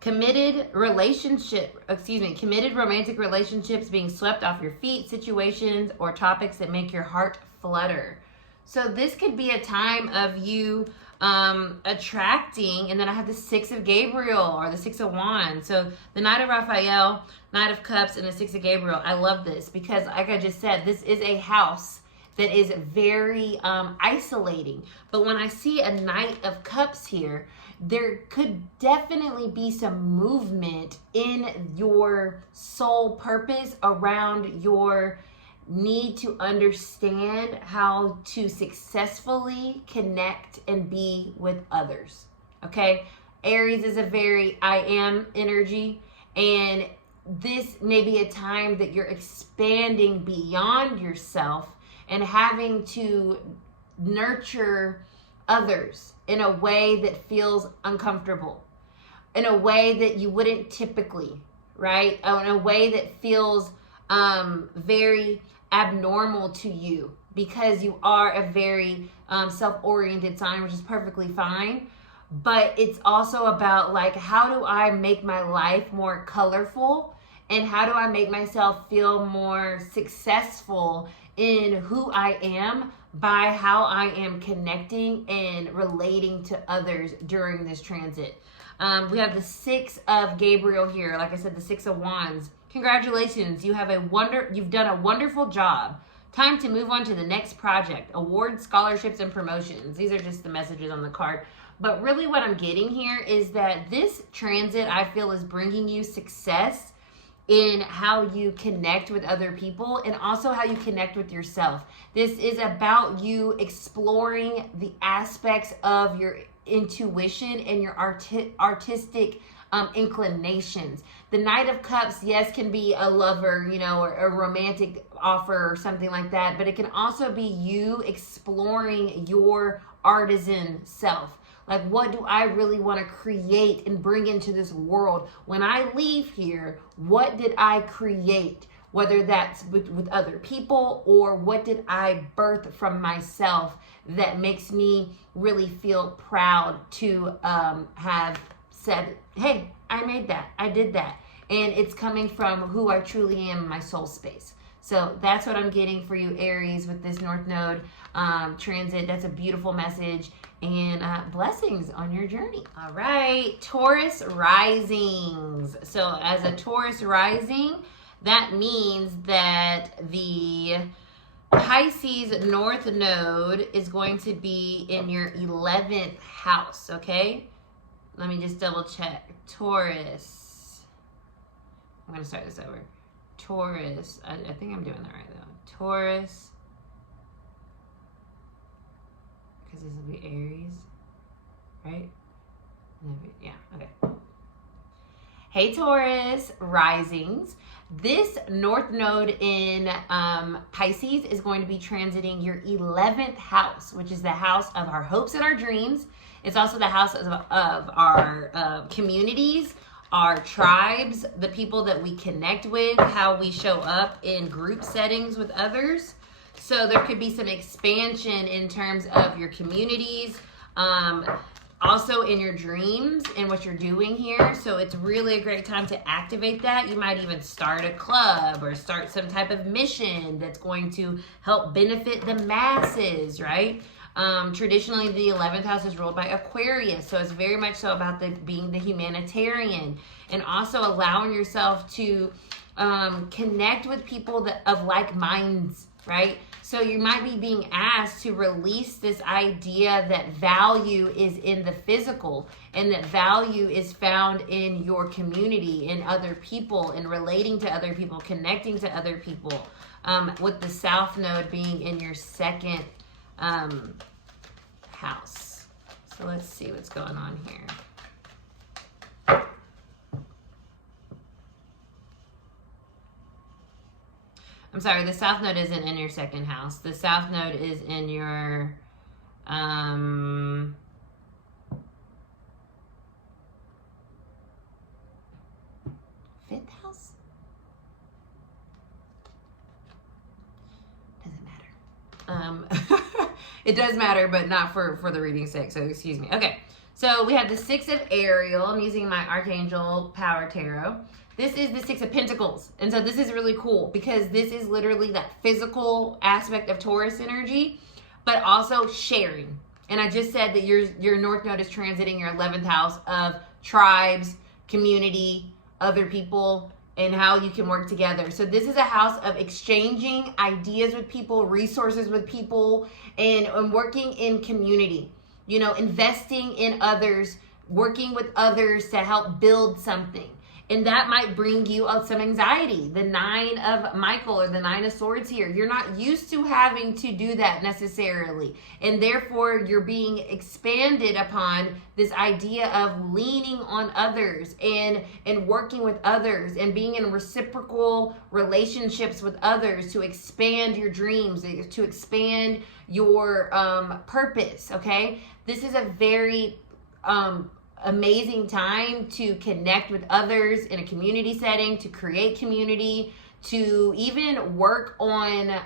Committed romantic relationships being swept off your feet, situations or topics that make your heart flutter. So this could be a time of you attracting, and then I have the Six of Gabriel, or the Six of Wands. So the Knight of Raphael, Knight of Cups, and the Six of Gabriel. I love this because, like I just said, this is a house that is very isolating. But when I see a Knight of Cups here, there could definitely be some movement in your soul purpose around your need to understand how to successfully connect and be with others. Okay? Aries is a very I am energy, and this may be a time that you're expanding beyond yourself and having to nurture others in a way that feels uncomfortable, in a way that you wouldn't typically, right? In a way that feels very abnormal to you, because you are a very self-oriented sign, which is perfectly fine. But it's also about, like, how do I make my life more colorful, and how do I make myself feel more successful in who I am by how I am connecting and relating to others during this transit. We have the Six of Gabriel here. Like I said, the Six of Wands. Congratulations, you've done a wonderful job. Time to move on to the next project. Awards, scholarships, and promotions. These are just the messages on the card. But really what I'm getting here is that this transit, I feel, is bringing you success in how you connect with other people, and also how you connect with yourself. This is about you exploring the aspects of your intuition and your artistic inclinations. The Knight of Cups, yes, can be a lover, or a romantic offer or something like that, but it can also be you exploring your artisan self. Like, what do I really want to create and bring into this world? When I leave here, what did I create? Whether that's with other people, or what did I birth from myself that makes me really feel proud to have said, hey, I made that, I did that. And it's coming from who I truly am in my soul space. So that's what I'm getting for you, Aries, with this North Node transit. That's a beautiful message, and blessings on your journey. All right, Taurus Risings. So as a Taurus Rising, that means that the Pisces North Node is going to be in your 11th house, okay? Let me just double check. Taurus. I'm going to start this over. Taurus. I think I'm doing that right, though. Taurus. Because this will be Aries, right? Yeah, okay. Hey, Taurus Risings. This North Node in Pisces is going to be transiting your 11th house, which is the house of our hopes and our dreams. It's also the house of our communities, our tribes, the people that we connect with, how we show up in group settings with others. So there could be some expansion in terms of your communities, also in your dreams and what you're doing here. So it's really a great time to activate that. You might even start a club or start some type of mission that's going to help benefit the masses, right? Traditionally, the 11th house is ruled by Aquarius, so it's very much so about being the humanitarian, and also allowing yourself to connect with people of like minds, right? So you might be being asked to release this idea that value is in the physical, and that value is found in your community, in other people, in relating to other people, connecting to other people, with the South Node being in your second house. So let's see what's going on here. I'm sorry, the South Node isn't in your second house. The South Node is in your fifth house? Doesn't matter. It does matter, but not for the reading's sake, so excuse me. Okay, so we have the Six of Ariel. I'm using my Archangel Power Tarot. This is the Six of Pentacles, and so this is really cool because this is literally that physical aspect of Taurus energy, but also sharing And I just said that your North Node is transiting your 11th house of tribes, community, other people, and how you can work together. So this is a house of exchanging ideas with people, resources with people, and working in community. You know, investing in others, working with others to help build something. And that might bring you some anxiety. The 9 of Michael or the 9 of Swords here. You're not used to having to do that necessarily. And therefore, you're being expanded upon this idea of leaning on others and working with others and being in reciprocal relationships with others to expand your dreams, to expand your purpose, okay? This is a very amazing time to connect with others in a community setting, to create community, to even work on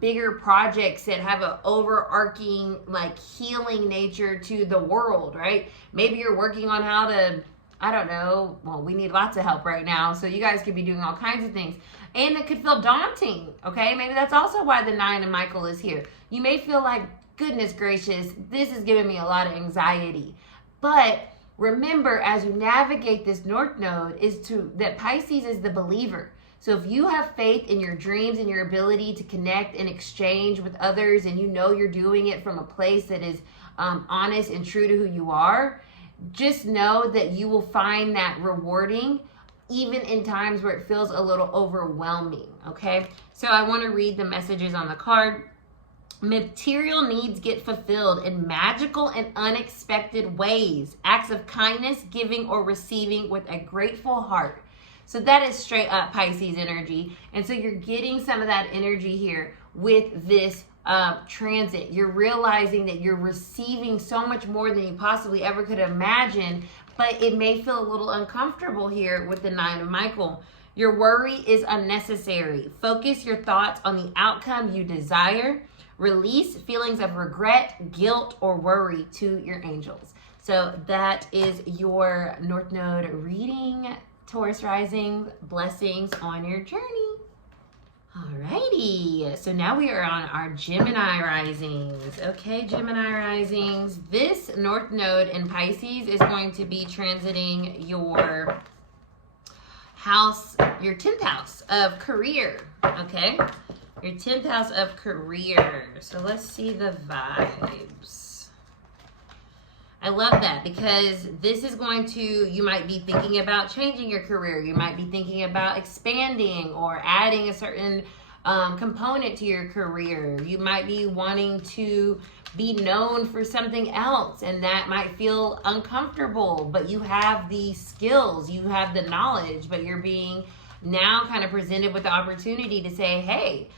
bigger projects that have an overarching like healing nature to the world, right? Maybe you're working on how to, I don't know, well, we need lots of help right now, so you guys could be doing all kinds of things. And it could feel daunting, okay? Maybe that's also why the 9 of Michael is here. You may feel like, goodness gracious, this is giving me a lot of anxiety. But remember, as you navigate this North Node, that Pisces is the believer. So if you have faith in your dreams and your ability to connect and exchange with others, and you know you're doing it from a place that is honest and true to who you are, just know that you will find that rewarding even in times where it feels a little overwhelming, okay? So I want to read the messages on the card. Material needs get fulfilled in magical and unexpected ways. Acts of kindness, giving, or receiving with a grateful heart. So that is straight up Pisces energy. And so you're getting some of that energy here with this transit. You're realizing that you're receiving so much more than you possibly ever could imagine, but it may feel a little uncomfortable here with the 9 of Michael. Your worry is unnecessary. Focus your thoughts on the outcome you desire. Release feelings of regret, guilt, or worry to your angels. So that is your North Node reading, Taurus Rising. Blessings on your journey. Alrighty, so now we are on our Gemini Risings. Okay, Gemini Risings. This North Node in Pisces is going to be transiting your house, your 10th house of career, okay? Your 10th house of career. So let's see the vibes. I love that because this is going to, you might be thinking about changing your career. You might be thinking about expanding or adding a certain component to your career. You might be wanting to be known for something else, and that might feel uncomfortable, but you have the skills, you have the knowledge, but you're being now kind of presented with the opportunity to say, hey,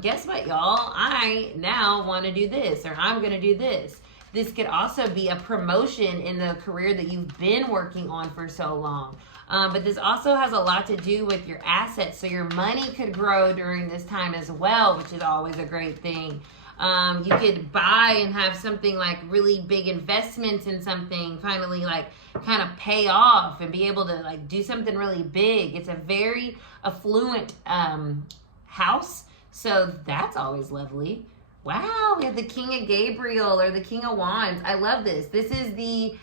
guess what, y'all? I now want to do this, or I'm going to do this. This could also be a promotion in the career that you've been working on for so long. But this also has a lot to do with your assets. So your money could grow during this time as well, which is always a great thing. You could buy and have something like really big investments in something finally like kind of pay off and be able to like do something really big. It's a very affluent house. So that's always lovely. Wow, we have the King of Gabriel or the King of Wands. I love this. This is the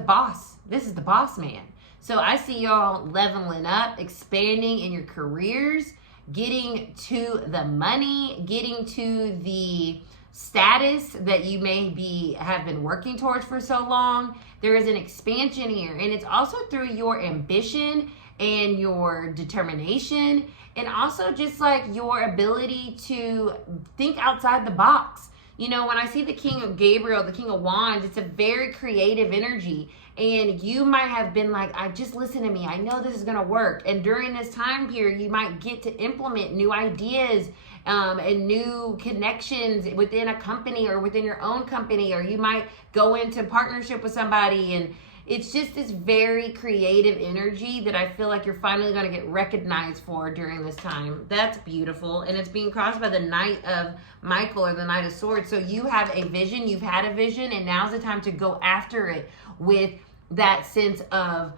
boss. This is the boss man. So I see y'all leveling up, expanding in your careers, getting to the money, getting to the status that you have been working towards for so long. There is an expansion here, and it's also through your ambition and your determination, and also just like your ability to think outside the box. You know, when I see the King of Gabriel, the King of Wands, it's a very creative energy. And you might have been like, just listen to me. I know this is going to work. And during this time period, you might get to implement new ideas and new connections within a company or within your own company. Or you might go into partnership with somebody. And it's just this very creative energy that I feel like you're finally going to get recognized for during this time. That's beautiful. And it's being crossed by the Knight of Michael or the Knight of Swords. So you have a vision, you've had a vision, and now's the time to go after it with that sense of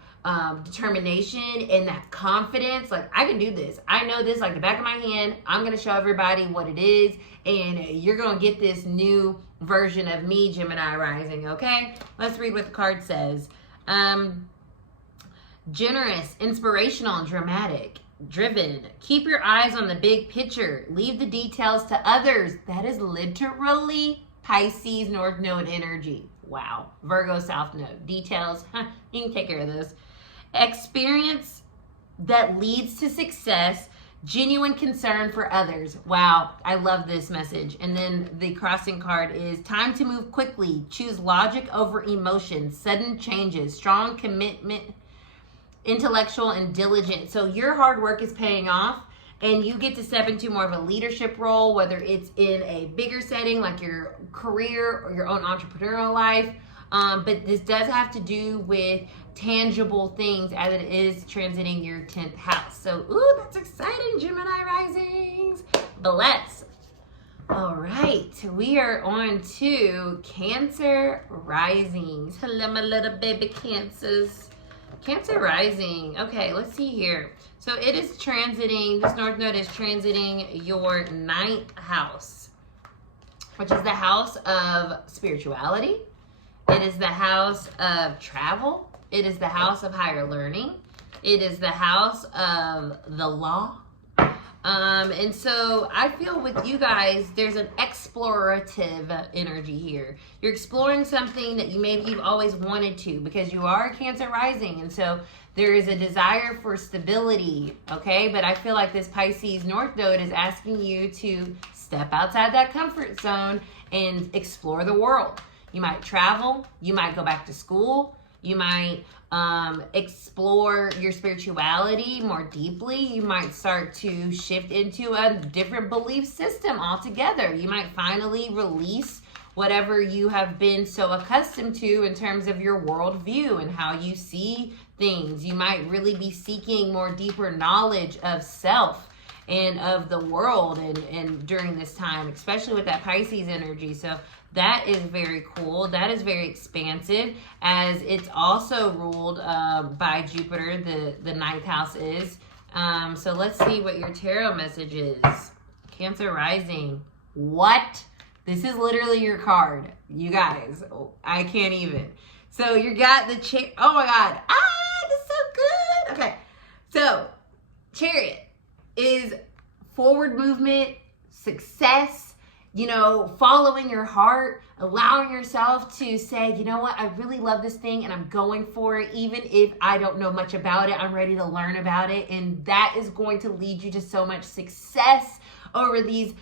determination and that confidence. Like, I can do this. I know this like the back of my hand. I'm going to show everybody what it is. And you're going to get this new version of me, Gemini Rising, okay? Let's read what the card says. Generous, inspirational, dramatic, driven. Keep your eyes on the big picture. Leave the details to others. That is literally Pisces North Node energy. Wow. Virgo South Node. Details, you can take care of those. Experience that leads to success. Genuine concern for others. Wow, I love this message. And then the crossing card is time to move quickly. Choose logic over emotion. Sudden changes. Strong commitment. Intellectual and diligent. So your hard work is paying off, and you get to step into more of a leadership role, whether it's in a bigger setting like your career or your own entrepreneurial life. But this does have to do with tangible things as it is transiting your 10th house. So, ooh, that's exciting, Gemini Risings. Bless. All right, we are on to Cancer Risings. Hello, my little baby Cancers. Cancer Rising. Okay, let's see here. So it is transiting, this North Node is transiting your 9th house, which is the house of spirituality. It is the house of travel. It is the house of higher learning. It is the house of the law. And so I feel with you guys, there's an explorative energy here. You're exploring something that you've always wanted to, because you are a Cancer Rising. And so there is a desire for stability, okay? But I feel like this Pisces North Node is asking you to step outside that comfort zone and explore the world. You might travel. You might go back to school. You might explore your spirituality more deeply. You might start to shift into a different belief system altogether. You might finally release whatever you have been so accustomed to in terms of your worldview and how you see things. You might really be seeking more deeper knowledge of self and of the world and during this time, especially with that Pisces energy. So that is very cool. That is very expansive, as it's also ruled by Jupiter, the 9th house is. So let's see what your tarot message is. Cancer Rising. What? This is literally your card. You guys, I can't even. So you got the oh my God. This is so good. Okay. So Chariot is forward movement, success, following your heart, allowing yourself to say, you know what, I really love this thing and I'm going for it. Even if I don't know much about it, I'm ready to learn about it. And that is going to lead you to so much success over these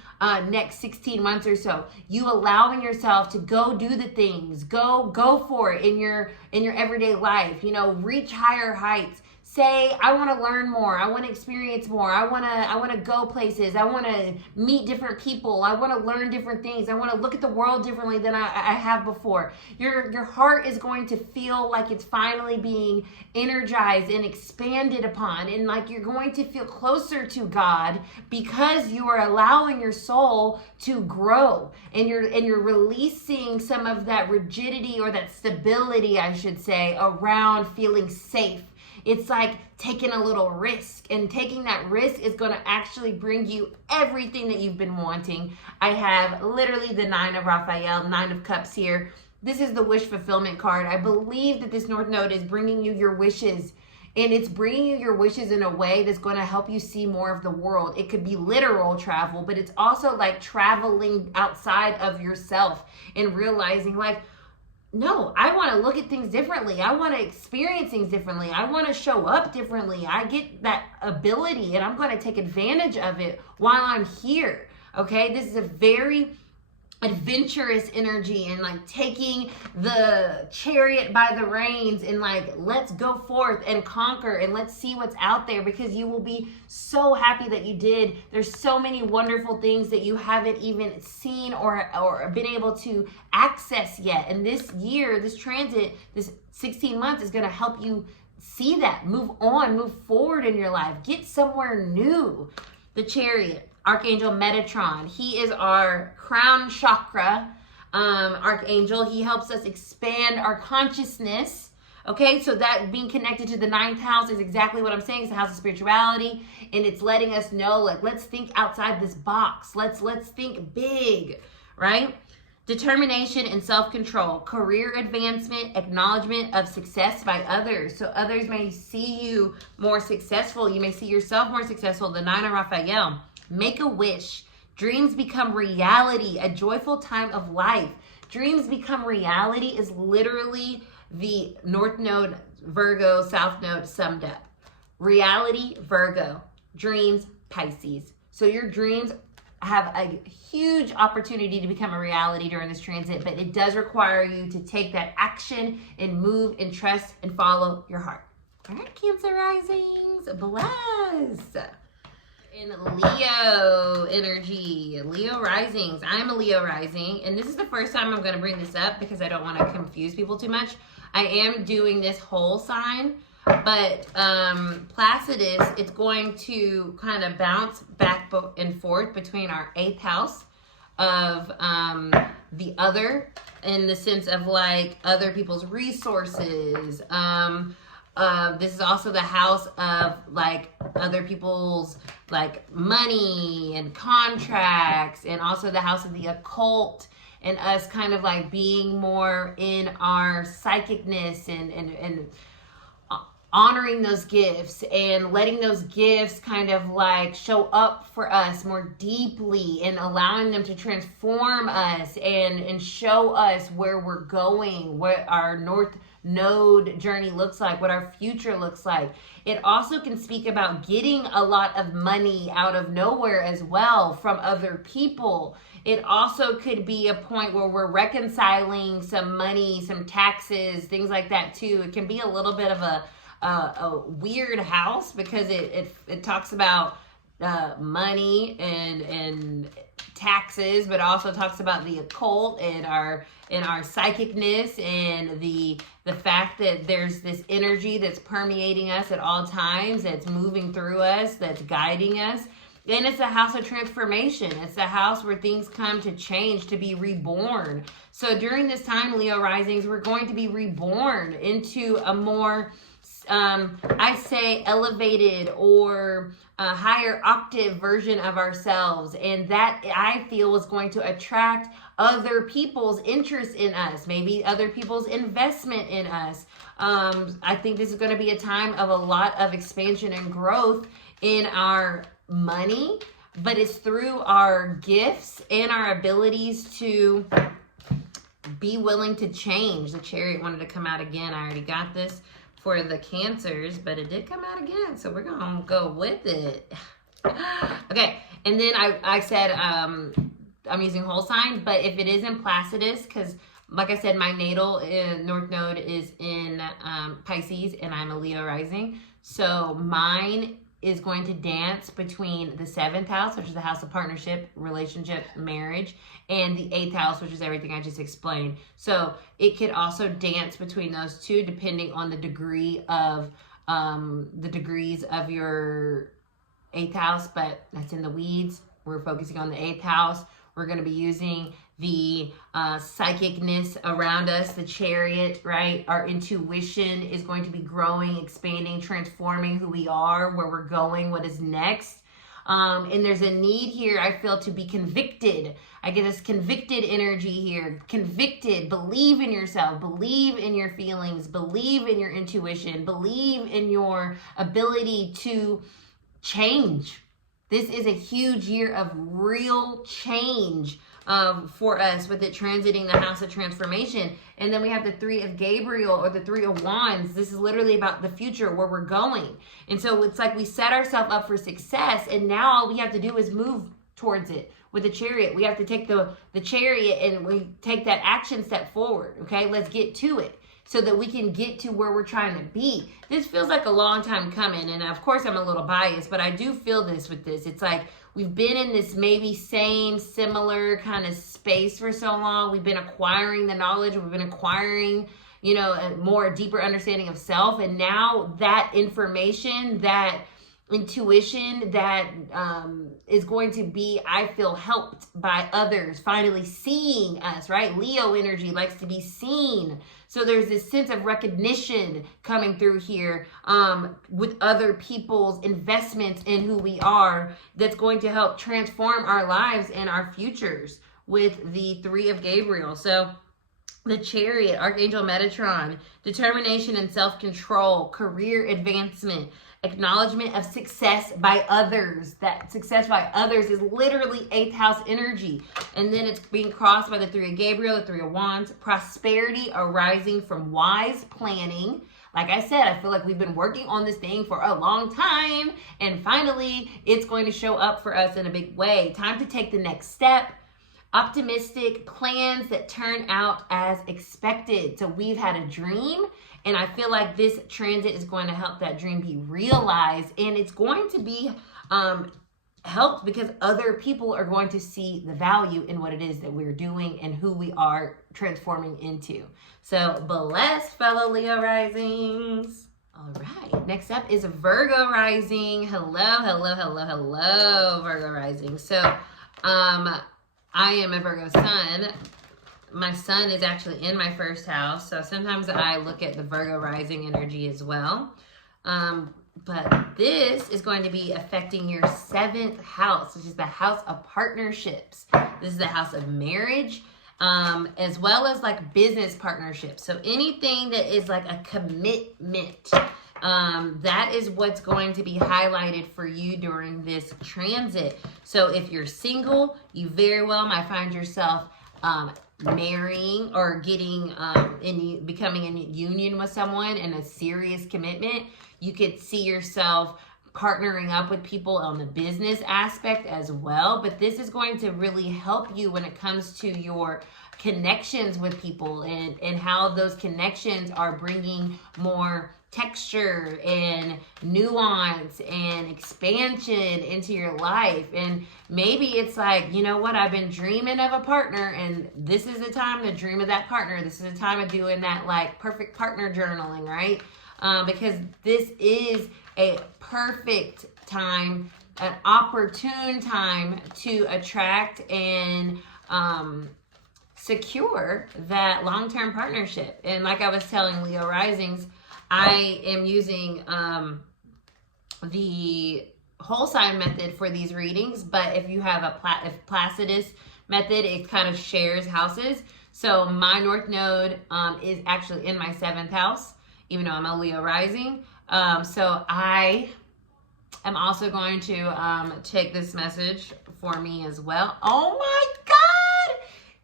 next 16 months or so. You allowing yourself to go do the things, go for it in your everyday life, reach higher heights. Say, I want to learn more. I want to experience more. I want to go places. I want to meet different people. I want to learn different things. I want to look at the world differently than I have before. Your heart is going to feel like it's finally being energized and expanded upon, and like you're going to feel closer to God because you are allowing your soul to grow, and you're releasing some of that rigidity, or that stability, I should say, around feeling safe. It's like taking a little risk, and taking that risk is going to actually bring you everything that you've been wanting. I have literally the 9 of Raphael, 9 of Cups here. This is the wish fulfillment card. I believe that this North Node is bringing you your wishes, and it's bringing you your wishes in a way that's going to help you see more of the world. It could be literal travel, but it's also like traveling outside of yourself and realizing, like, no, I want to look at things differently. I want to experience things differently. I want to show up differently. I get that ability, and I'm going to take advantage of it while I'm here. Okay, this is a very adventurous energy, and like taking the chariot by the reins and like, let's go forth and conquer, and let's see what's out there, because you will be so happy that you did. There's so many wonderful things that you haven't even seen or been able to access yet. And this year, this transit, this 16 months is going to help you see that, move on, move forward in your life, get somewhere new. The Chariot, Archangel Metatron, he is our crown chakra archangel. He helps us expand our consciousness, Okay, so that being connected to the 9th house is exactly what I'm saying. It's the house of spirituality, and it's letting us know, like, let's think outside this box. Let's think big, right? Determination and self-control, career advancement, acknowledgement of success by others. So others may see you more successful. You may see yourself more successful. The 9 of Raphael. Make a wish. Dreams become reality, a joyful time of life. Dreams become reality is literally the North Node, Virgo, South Node summed up. Reality, Virgo. Dreams, Pisces. So your dreams have a huge opportunity to become a reality during this transit, but it does require you to take that action and move and trust and follow your heart. All right, Cancer Risings, bless. In Leo energy, Leo Risings. I'm a Leo Rising, and this is the first time I'm going to bring this up because I don't want to confuse people too much. I am doing this whole sign, but Placidus, it's going to kind of bounce back and forth between our 8th house of the other, in the sense of like other people's resources. This is also the house of like other people's like money and contracts, and also the house of the occult, and us kind of like being more in our psychicness and honoring those gifts and letting those gifts kind of like show up for us more deeply, and allowing them to transform us and show us where we're going, what our North Node journey looks like, what our future looks like. It also can speak about getting a lot of money out of nowhere as well from other people. It also could be a point where we're reconciling some money, some taxes, things like that too. It can be a little bit of a weird house because it talks about money and taxes, but also talks about the occult and our psychicness, and the fact that there's this energy that's permeating us at all times, that's moving through us, that's guiding us. And it's a house of transformation. It's a house where things come to change, to be reborn. So during this time, Leo Risings, we're going to be reborn into a more I say elevated or a higher octave version of ourselves, and that I feel is going to attract other people's interest in us, maybe other people's investment in us. I think this is going to be a time of a lot of expansion and growth in our money, but it's through our gifts and our abilities to be willing to change. The Chariot wanted to come out again. I already got this for the Cancers, but it did come out again, so we're gonna go with it. Okay, and then I said I'm using whole signs, but if it is in Placidus, because like I said, my natal North Node is in Pisces, and I'm a Leo Rising, so mine is going to dance between the 7th house, which is the house of partnership, relationship, marriage, and the 8th house, which is everything I just explained. So it could also dance between those two, depending on the degree of the degrees of your 8th house, but that's in the weeds. We're focusing on the 8th house. We're going to be using the psychicness around us, the Chariot, right? Our intuition is going to be growing, expanding, transforming who we are, where we're going, what is next. And there's a need here, I feel, to be convicted. I get this convicted energy here. Convicted. Believe in yourself. Believe in your feelings. Believe in your intuition. Believe in your ability to change. This is a huge year of real change for us, with it transiting the house of transformation. And then we have the 3 of Gabriel, or the 3 of Wands. This is literally about the future, where we're going. And so it's like we set ourselves up for success, and now all we have to do is move towards it. With the Chariot, we have to take the Chariot and we take that action step forward. Okay, let's get to it, so that we can get to where we're trying to be. This feels like a long time coming, and of course I'm a little biased, but I do feel this with this. It's like we've been in this maybe same, similar kind of space for so long. We've been acquiring the knowledge. We've been acquiring, you know, a deeper understanding of self. And now that information, that intuition, that is going to be, I feel, helped by others finally seeing us, right? Leo energy likes to be seen. So there's this sense of recognition coming through here with other people's investments in who we are that's going to help transform our lives and our futures with the Three of Gabriel. So the Chariot, Archangel Metatron, determination and self-control, career advancement, acknowledgement of success by others. That success by others is literally 8th house energy. And then it's being crossed by the Three of Gabriel, the Three of Wands, prosperity arising from wise planning. Like I said, I feel like we've been working on this thing for a long time, and finally it's going to show up for us in a big way. Time to take the next step. Optimistic plans that turn out as expected. So we've had a dream, and I feel like this transit is going to help that dream be realized, and it's going to be helped because other people are going to see the value in what it is that we're doing and who we are transforming into. So blessed, fellow Leo risings. All right, next up is Virgo Rising. Hello, hello, hello, hello, Virgo Rising. So I am a Virgo sun. My sun is actually in my first house. So sometimes I look at the Virgo rising energy as well. But this is going to be affecting your 7th house, which is the house of partnerships. This is the house of marriage, as well as like business partnerships. So anything that is like a commitment, that is what's going to be highlighted for you during this transit. So if you're single, you very well might find yourself marrying or getting becoming in union with someone in a serious commitment. You could see yourself partnering up with people on the business aspect as well. But this is going to really help you when it comes to your connections with people and how those connections are bringing more texture and nuance and expansion into your life. And maybe it's like, you know what, I've been dreaming of a partner, and this is the time to dream of that partner. This is the time of doing that like perfect partner journaling, right? Because this is a perfect time, an opportune time to attract and secure that long-term partnership. And like I was telling Leo Risings, I am using the whole sign method for these readings, but if you have a Placidus method, it kind of shares houses. So my North Node is actually in my 7th house, even though I'm a Leo rising. So I am also going to take this message for me as well. Oh my God!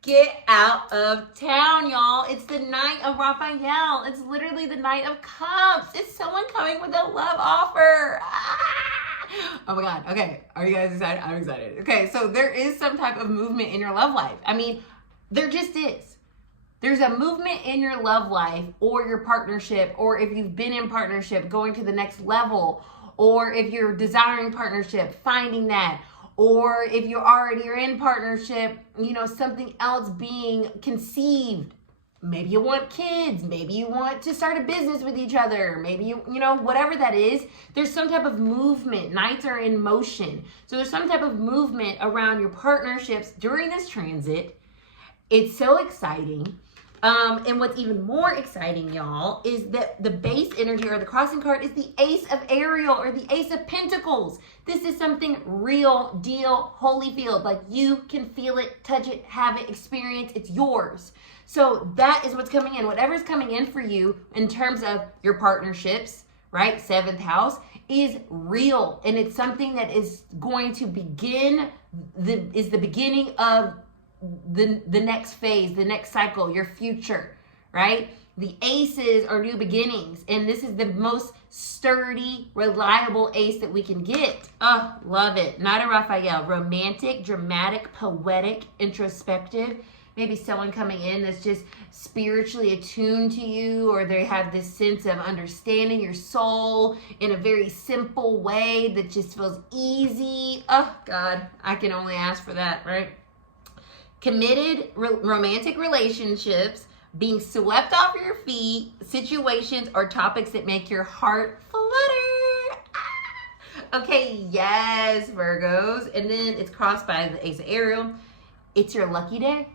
Get out of town, y'all. It's the night of Raphael. It's literally the Knight of Cups. It's someone coming with a love offer. Ah! Oh my God. Okay. Are you guys excited? I'm excited. Okay. So there is some type of movement in your love life. I mean, there just is. There's a movement in your love life or your partnership, or if you've been in partnership, going to the next level, or if you're desiring partnership, finding that. Or if you already are in partnership, you know, something else being conceived. Maybe you want kids. Maybe you want to start a business with each other. Maybe you know, whatever that is, there's some type of movement. Nights are in motion. So there's some type of movement around your partnerships during this transit. It's so exciting. And what's even more exciting, y'all, is that the base energy or the crossing card is the Ace of Ariel or the Ace of Pentacles. This is something real deal, Holyfield. Like you can feel it, touch it, have it, experience. It's yours. So that is what's coming in. Whatever's coming in for you in terms of your partnerships, right? 7th house is real. And it's something that is going to begin, is the beginning of the next phase, the next cycle, your future, right? The aces are new beginnings, and this is the most sturdy, reliable ace that we can get. Oh, love it. Not a Raphael. Romantic, dramatic, poetic, introspective. Maybe someone coming in that's just spiritually attuned to you, or they have this sense of understanding your soul in a very simple way that just feels easy. Oh, God, I can only ask for that, right? Committed romantic relationships, being swept off your feet, situations or topics that make your heart flutter. Okay, yes, Virgos. And then it's crossed by the Ace of Ariel. It's your lucky day.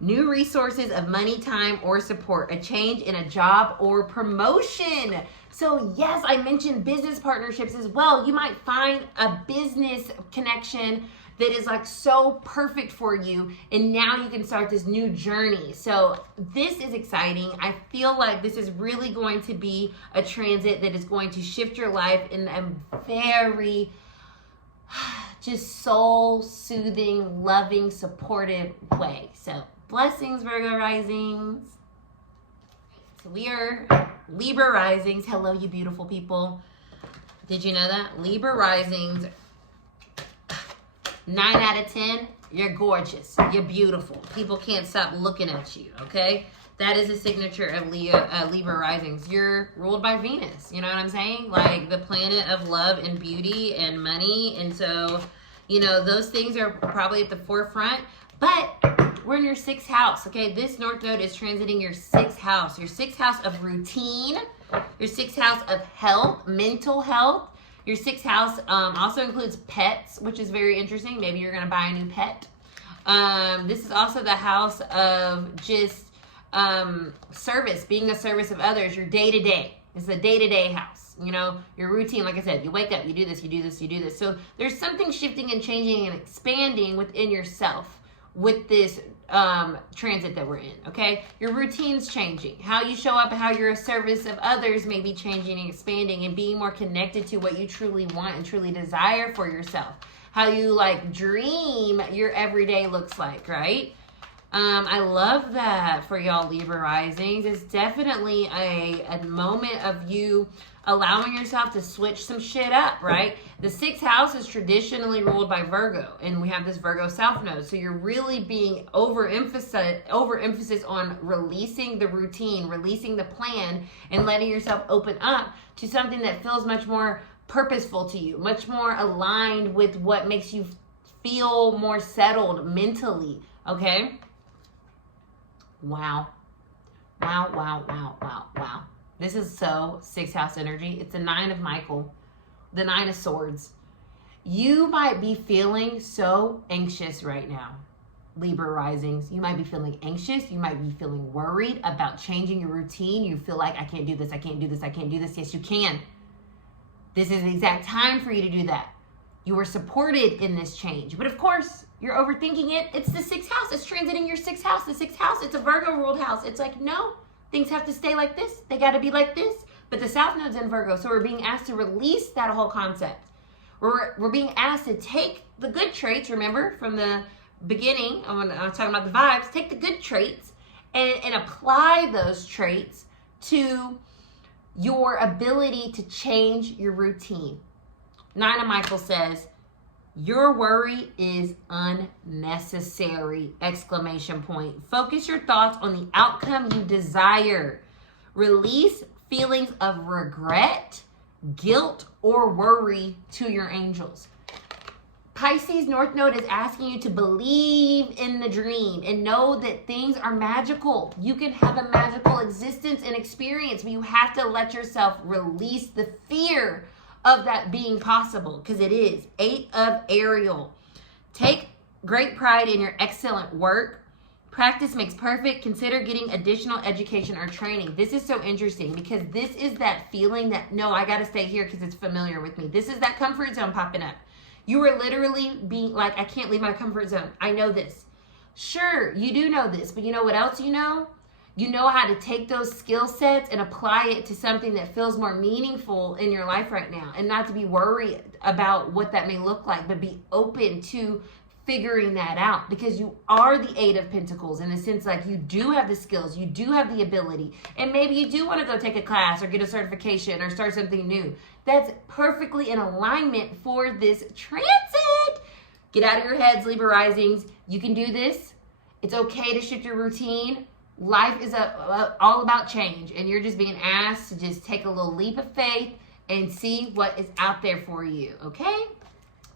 New resources of money, time, or support. A change in a job or promotion. So yes, I mentioned business partnerships as well. You might find a business connection that is like so perfect for you, and now you can start this new journey. So this is exciting. I feel like this is really going to be a transit that is going to shift your life in a very just soul soothing, loving, supportive way. So blessings, Virgo risings. So we are Libra risings. Hello, you beautiful people. Did you know that? Libra risings, 9 out of 10, you're gorgeous. You're beautiful. People can't stop looking at you, okay? That is a signature of Libra risings. You're ruled by Venus. You know what I'm saying? Like the planet of love and beauty and money. And so, you know, those things are probably at the forefront. But we're in your 6th house, okay? This North Node is transiting your 6th house. Your 6th house of routine. Your 6th house of health, mental health. Your 6th house also includes pets, which is very interesting. Maybe you're going to buy a new pet. This is also the house of just service, being a service of others, your day-to-day. It's a day-to-day house. You know, your routine, like I said, you wake up, you do this, you do this, you do this. So there's something shifting and changing and expanding within yourself with this transit that we're in, okay? Your routine's changing. How you show up and how you're a service of others may be changing and expanding and being more connected to what you truly want and truly desire for yourself. How you like dream your everyday looks like, right? I love that for y'all Libra risings. It's definitely a moment of you allowing yourself to switch some shit up, right? The 6th house is traditionally ruled by Virgo, and we have this Virgo South Node. So you're really being overemphasis on releasing the routine, releasing the plan, and letting yourself open up to something that feels much more purposeful to you, much more aligned with what makes you feel more settled mentally, okay? Wow. Wow, wow, wow, wow, wow. This is so 6th house energy. It's the 9 of Michael, the 9 of Swords. You might be feeling so anxious right now, Libra risings. You might be feeling anxious. You might be feeling worried about changing your routine. You feel like, I can't do this, I can't do this, I can't do this. Yes, you can. This is the exact time for you to do that. You were supported in this change. But of course, you're overthinking it. It's the 6th house. It's transiting your 6th house. The 6th house, it's a Virgo ruled house. It's like, no, things have to stay like this. They got to be like this. But the South Node's in Virgo, so we're being asked to release that whole concept. We're being asked to take the good traits, remember, from the beginning, when I was talking about the vibes, take the good traits and apply those traits to your ability to change your routine. 9 of Michael says, your worry is unnecessary, exclamation point. Focus your thoughts on the outcome you desire. Release feelings of regret, guilt, or worry to your angels. Pisces North Node is asking you to believe in the dream and know that things are magical. You can have a magical existence and experience, but you have to let yourself release the fear of that being possible, because it is. 8 of Ariel. Take great pride in your excellent work. Practice makes perfect. Consider getting additional education or training. This is so interesting because this is that feeling that, no, I got to stay here because it's familiar with me. This is that comfort zone popping up. You are literally being like, I can't leave my comfort zone. I know this. Sure, you do know this, but you know what else you know? You know how to take those skill sets and apply it to something that feels more meaningful in your life right now, and not to be worried about what that may look like, but be open to figuring that out, because you are the 8 of Pentacles in the sense like you do have the skills, you do have the ability, and maybe you do want to go take a class or get a certification or start something new. That's perfectly in alignment for this transit. Get out of your heads, Libra risings. You can do this. It's okay to shift your routine. Life is all about change, and you're just being asked to just take a little leap of faith and see what is out there for you, okay?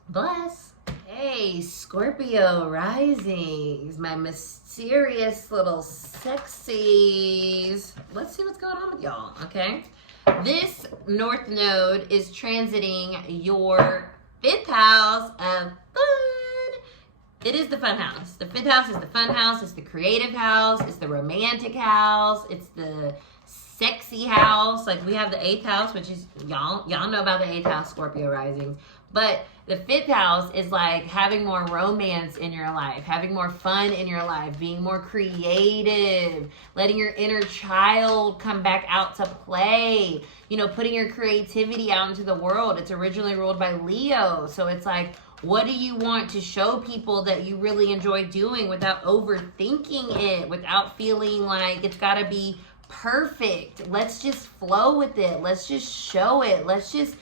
Bless. Hey, Scorpio Rising, my mysterious little sexies. Let's see what's going on with y'all, okay? This North Node is transiting your 5th house of fun. It is the fun house. The 5th house is the fun house. It's the creative house. It's the romantic house. It's the sexy house. Like, we have the 8th house, which is, y'all know about the 8th house, Scorpio Rising. But the 5th house is like having more romance in your life, having more fun in your life, being more creative, letting your inner child come back out to play, you know, putting your creativity out into the world. It's originally ruled by Leo. So it's like, what do you want to show people that you really enjoy doing without overthinking it, without feeling like it's got to be perfect? Let's just flow with it. Let's just show it. Let's just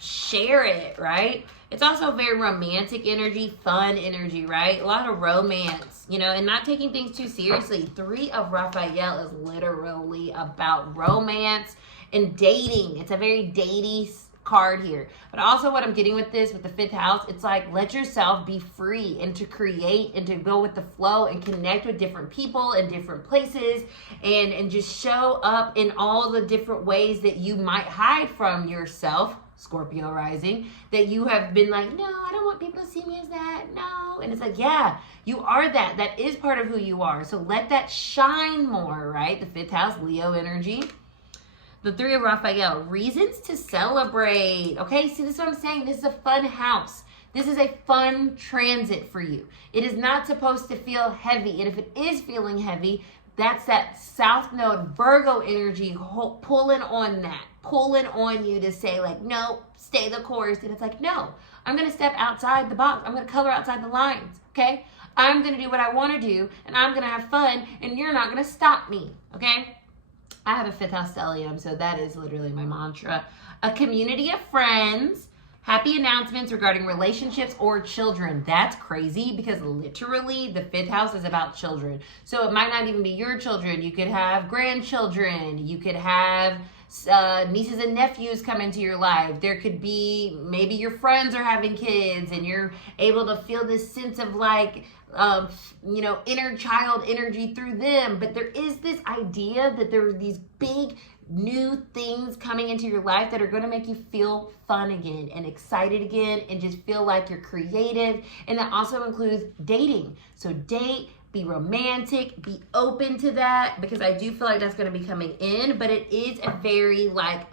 share it, right? It's also very romantic energy, fun energy, right? A lot of romance, you know, and not taking things too seriously. 3 of Raphael is literally about romance and dating. It's a very datey card here. But also what I'm getting with this, with the 5th house, it's like, let yourself be free and to create and to go with the flow and connect with different people in different places and just show up in all the different ways that you might hide from yourself, Scorpio Rising, that you have been like, no, I don't want people to see me as that, no. And it's like, yeah, you are that. That is part of who you are. So let that shine more, right? The 5th house, Leo energy. The 3 of Raphael, reasons to celebrate. Okay, see, this is what I'm saying. This is a fun house. This is a fun transit for you. It is not supposed to feel heavy. And if it is feeling heavy, that's that South Node Virgo energy pulling on that, pulling on you to say like, no, stay the course. And it's like, no, I'm going to step outside the box. I'm going to color outside the lines, okay? I'm going to do what I want to do, and I'm going to have fun, and you're not going to stop me, okay? I have a 5th house stellium, so that is literally my mantra. A community of friends. Happy announcements regarding relationships or children. That's crazy because literally the 5th house is about children. So it might not even be your children. You could have grandchildren. You could have nieces and nephews come into your life. There could be, maybe your friends are having kids and you're able to feel this sense of like, you know, inner child energy through them. But there is this idea that there are these big new things coming into your life that are going to make you feel fun again and excited again and just feel like you're creative. And that also includes dating. So date, be romantic, be open to that, because I do feel like that's going to be coming in, but it is a very like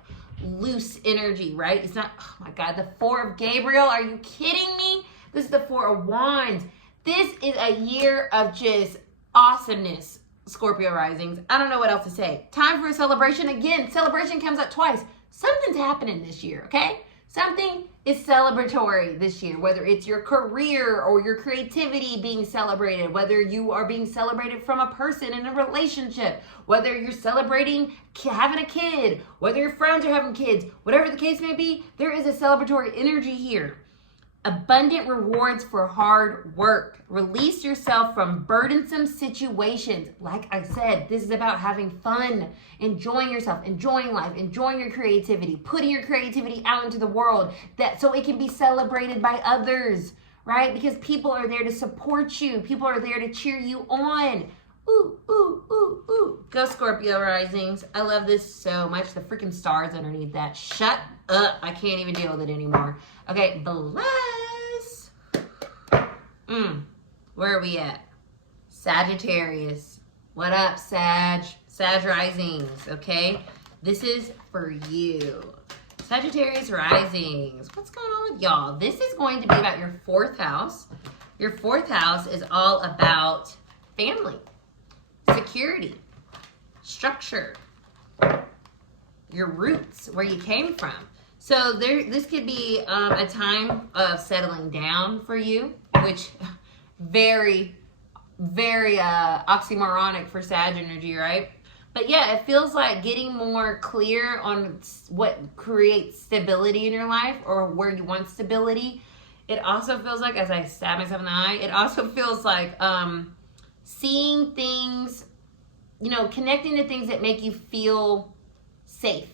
loose energy, right? It's not, oh my God, the 4 of Gabriel. Are you kidding me? This is the 4 of Wands. This is a year of just awesomeness, Scorpio Risings. I don't know what else to say. Time for a celebration. Again, celebration comes up twice. Something's happening this year, okay? Something is celebratory this year, whether it's your career or your creativity being celebrated, whether you are being celebrated from a person in a relationship, whether you're celebrating having a kid, whether your friends are having kids, whatever the case may be, there is a celebratory energy here. Abundant rewards for hard work. Release yourself from burdensome situations. Like I said, this is about having fun, enjoying yourself, enjoying life, enjoying your creativity, putting your creativity out into the world that so it can be celebrated by others, right? Because people are there to support you. People are there to cheer you on. Ooh, ooh, ooh, ooh. Go Scorpio Risings. I love this so much. The freaking stars underneath that. Shut up. I can't even deal with it anymore. Okay, bless. Where are we at? Sagittarius. What up, Sag? Sag Risings, okay? This is for you. Sagittarius Risings. What's going on with y'all? This is going to be about your 4th house. Your 4th house is all about family, security, structure, your roots, where you came from. So this could be a time of settling down for you, which very, very oxymoronic for Sag energy, right? But yeah, it feels like getting more clear on what creates stability in your life or where you want stability. It also feels like, as I stab myself in the eye, it also feels like seeing things, you know, connecting to things that make you feel safe.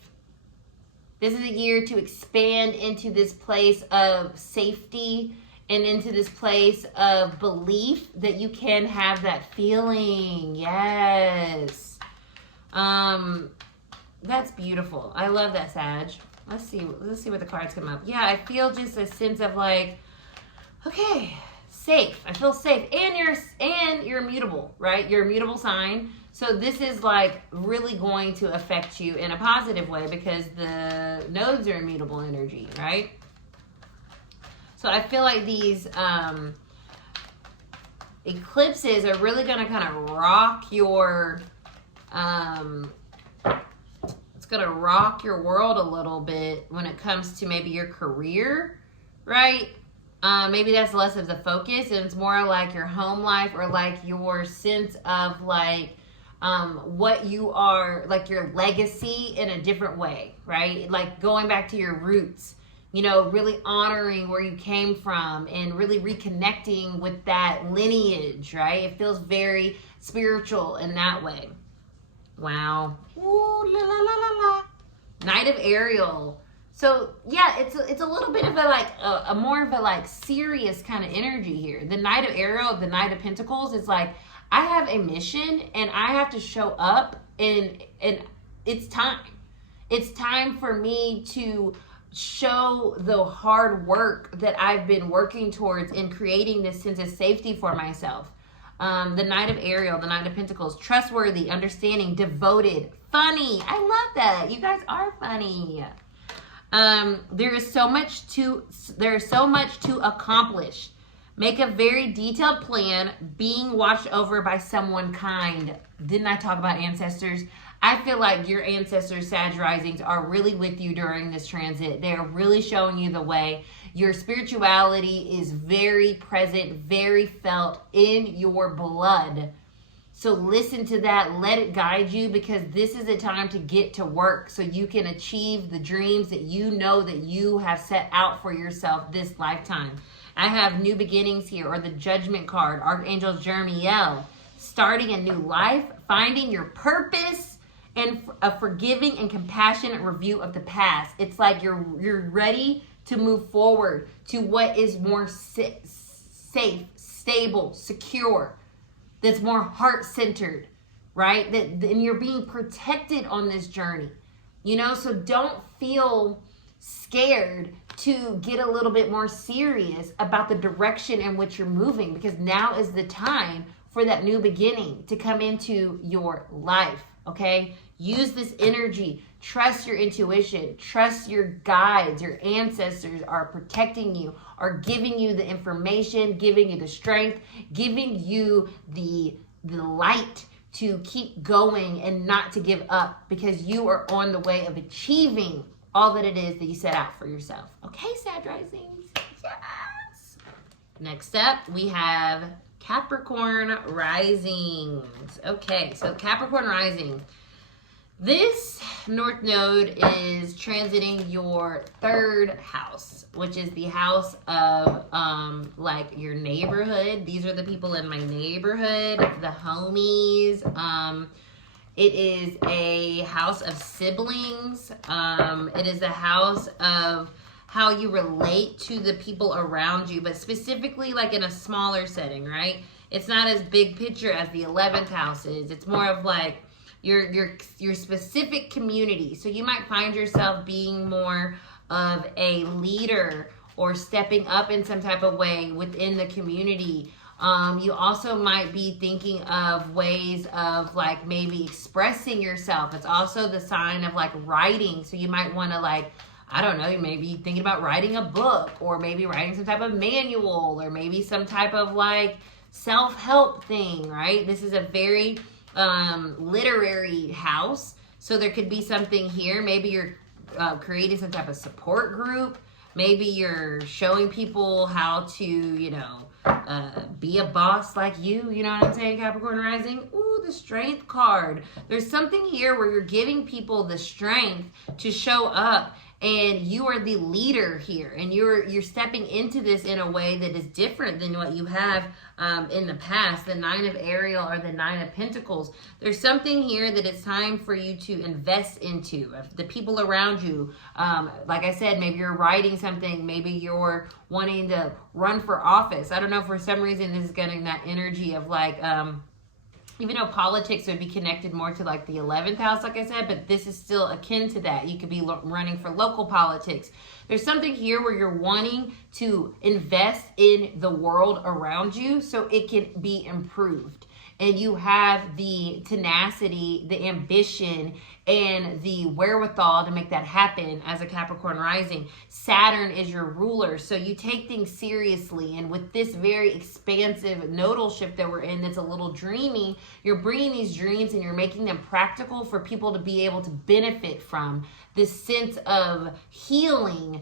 This is a year to expand into this place of safety and into this place of belief that you can have that feeling. Yes. That's beautiful. I love that, Sag. Let's see what the cards come up. Yeah, I feel just a sense of like, okay, safe. I feel safe. And you're immutable, right? You're a mutable sign. So this is like really going to affect you in a positive way because the nodes are immutable energy, right? So I feel like these eclipses are really going to kind of rock your it's going to rock your world a little bit when it comes to maybe your career, right? Maybe that's less of the focus and it's more like your home life or like your sense of like what you are, like your legacy in a different way, right? Like going back to your roots, you know, really honoring where you came from and really reconnecting with that lineage, right? It feels very spiritual in that way. Wow. Ooh, la, la, la, la, la. Knight of Ariel. So yeah, it's a little bit of a like a more of a like serious kind of energy here. The Knight of Ariel, the Knight of Pentacles is like, I have a mission and I have to show up and it's time. It's time for me to show the hard work that I've been working towards in creating this sense of safety for myself. The Knight of Ariel, the Knight of Pentacles, trustworthy, understanding, devoted, funny. I love that. You guys are funny. There's so much to accomplish. Make a very detailed plan, being watched over by someone kind. Didn't I talk about ancestors? I feel like your ancestors, Sag Risings, are really with you during this transit. They're really showing you the way. Your spirituality is very present, very felt in your blood. So listen to that. Let it guide you because this is a time to get to work so you can achieve the dreams that you know that you have set out for yourself this lifetime. I have new beginnings here, or the Judgment card, Archangel Jeremiel, starting a new life, finding your purpose, and a forgiving and compassionate review of the past. It's like you're ready to move forward to what is more safe, stable, secure, that's more heart-centered, right? And you're being protected on this journey, you know? So don't feel scared to get a little bit more serious about the direction in which you're moving, because now is the time for that new beginning to come into your life, okay? Use this energy. Trust your intuition. Trust your guides. Your ancestors are protecting you, are giving you the information, giving you the strength, giving you the light to keep going and not to give up, because you are on the way of achieving all that it is that you set out for yourself. Okay, Sag Risings. Yes. Next up, we have Capricorn Risings. Okay, so Capricorn Rising. This North Node is transiting your third house, which is the house of like your neighborhood. These are the people in my neighborhood, the homies. It is a house of siblings. It is a house of how you relate to the people around you, but specifically like in a smaller setting, right? It's not as big picture as the 11th house is. It's more of like your specific community. So you might find yourself being more of a leader or stepping up in some type of way within the community. You also might be thinking of ways of like maybe expressing yourself. It's also the sign of like writing. So you might want to like, I don't know, you may be thinking about writing a book, or maybe writing some type of manual, or maybe some type of like self-help thing, right? This is a very literary house. So there could be something here. Maybe you're creating some type of support group. Maybe you're showing people how to, you know, be a boss like you know what I'm saying, Capricorn Rising? Ooh, the Strength card. There's something here where you're giving people the strength to show up, and you are the leader here, and you're stepping into this in a way that is different than what you have in the past. The Nine of Ariel or the Nine of Pentacles. There's something here that it's time for you to invest into. The people around you, like I said, maybe you're writing something, maybe you're wanting to run for office. I don't know, for some reason this is getting that energy of like even though politics would be connected more to like the 11th house, like I said, but this is still akin to that. You could be running for local politics. There's something here where you're wanting to invest in the world around you so it can be improved. And you have the tenacity, the ambition, and the wherewithal to make that happen as a Capricorn rising. Saturn is your ruler, so you take things seriously. And with this very expansive nodal shift that we're in that's a little dreamy, you're bringing these dreams and you're making them practical for people to be able to benefit from this sense of healing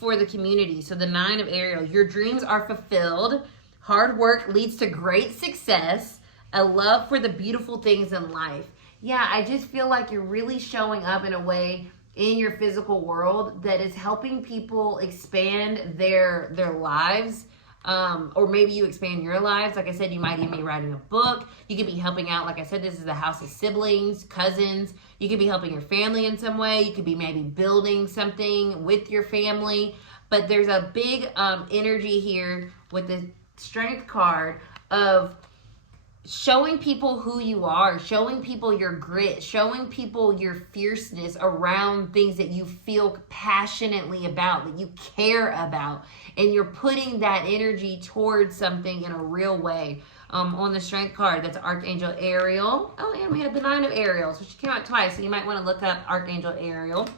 for the community. So the 9 of Ariel, your dreams are fulfilled. Hard work leads to great success. A love for the beautiful things in life. Yeah, I just feel like you're really showing up in a way in your physical world that is helping people expand their lives. Or maybe you expand your lives. Like I said, you might even be writing a book. You could be helping out. Like I said, this is the house of siblings, cousins. You could be helping your family in some way. You could be maybe building something with your family. But there's a big energy here with the Strength card of showing people who you are, showing people your grit, showing people your fierceness around things that you feel passionately about, that you care about, and you're putting that energy towards something in a real way. On the Strength card, that's Archangel Ariel. Oh, and we had the 9 of Ariel, so she came out twice, so you might want to look up Archangel Ariel.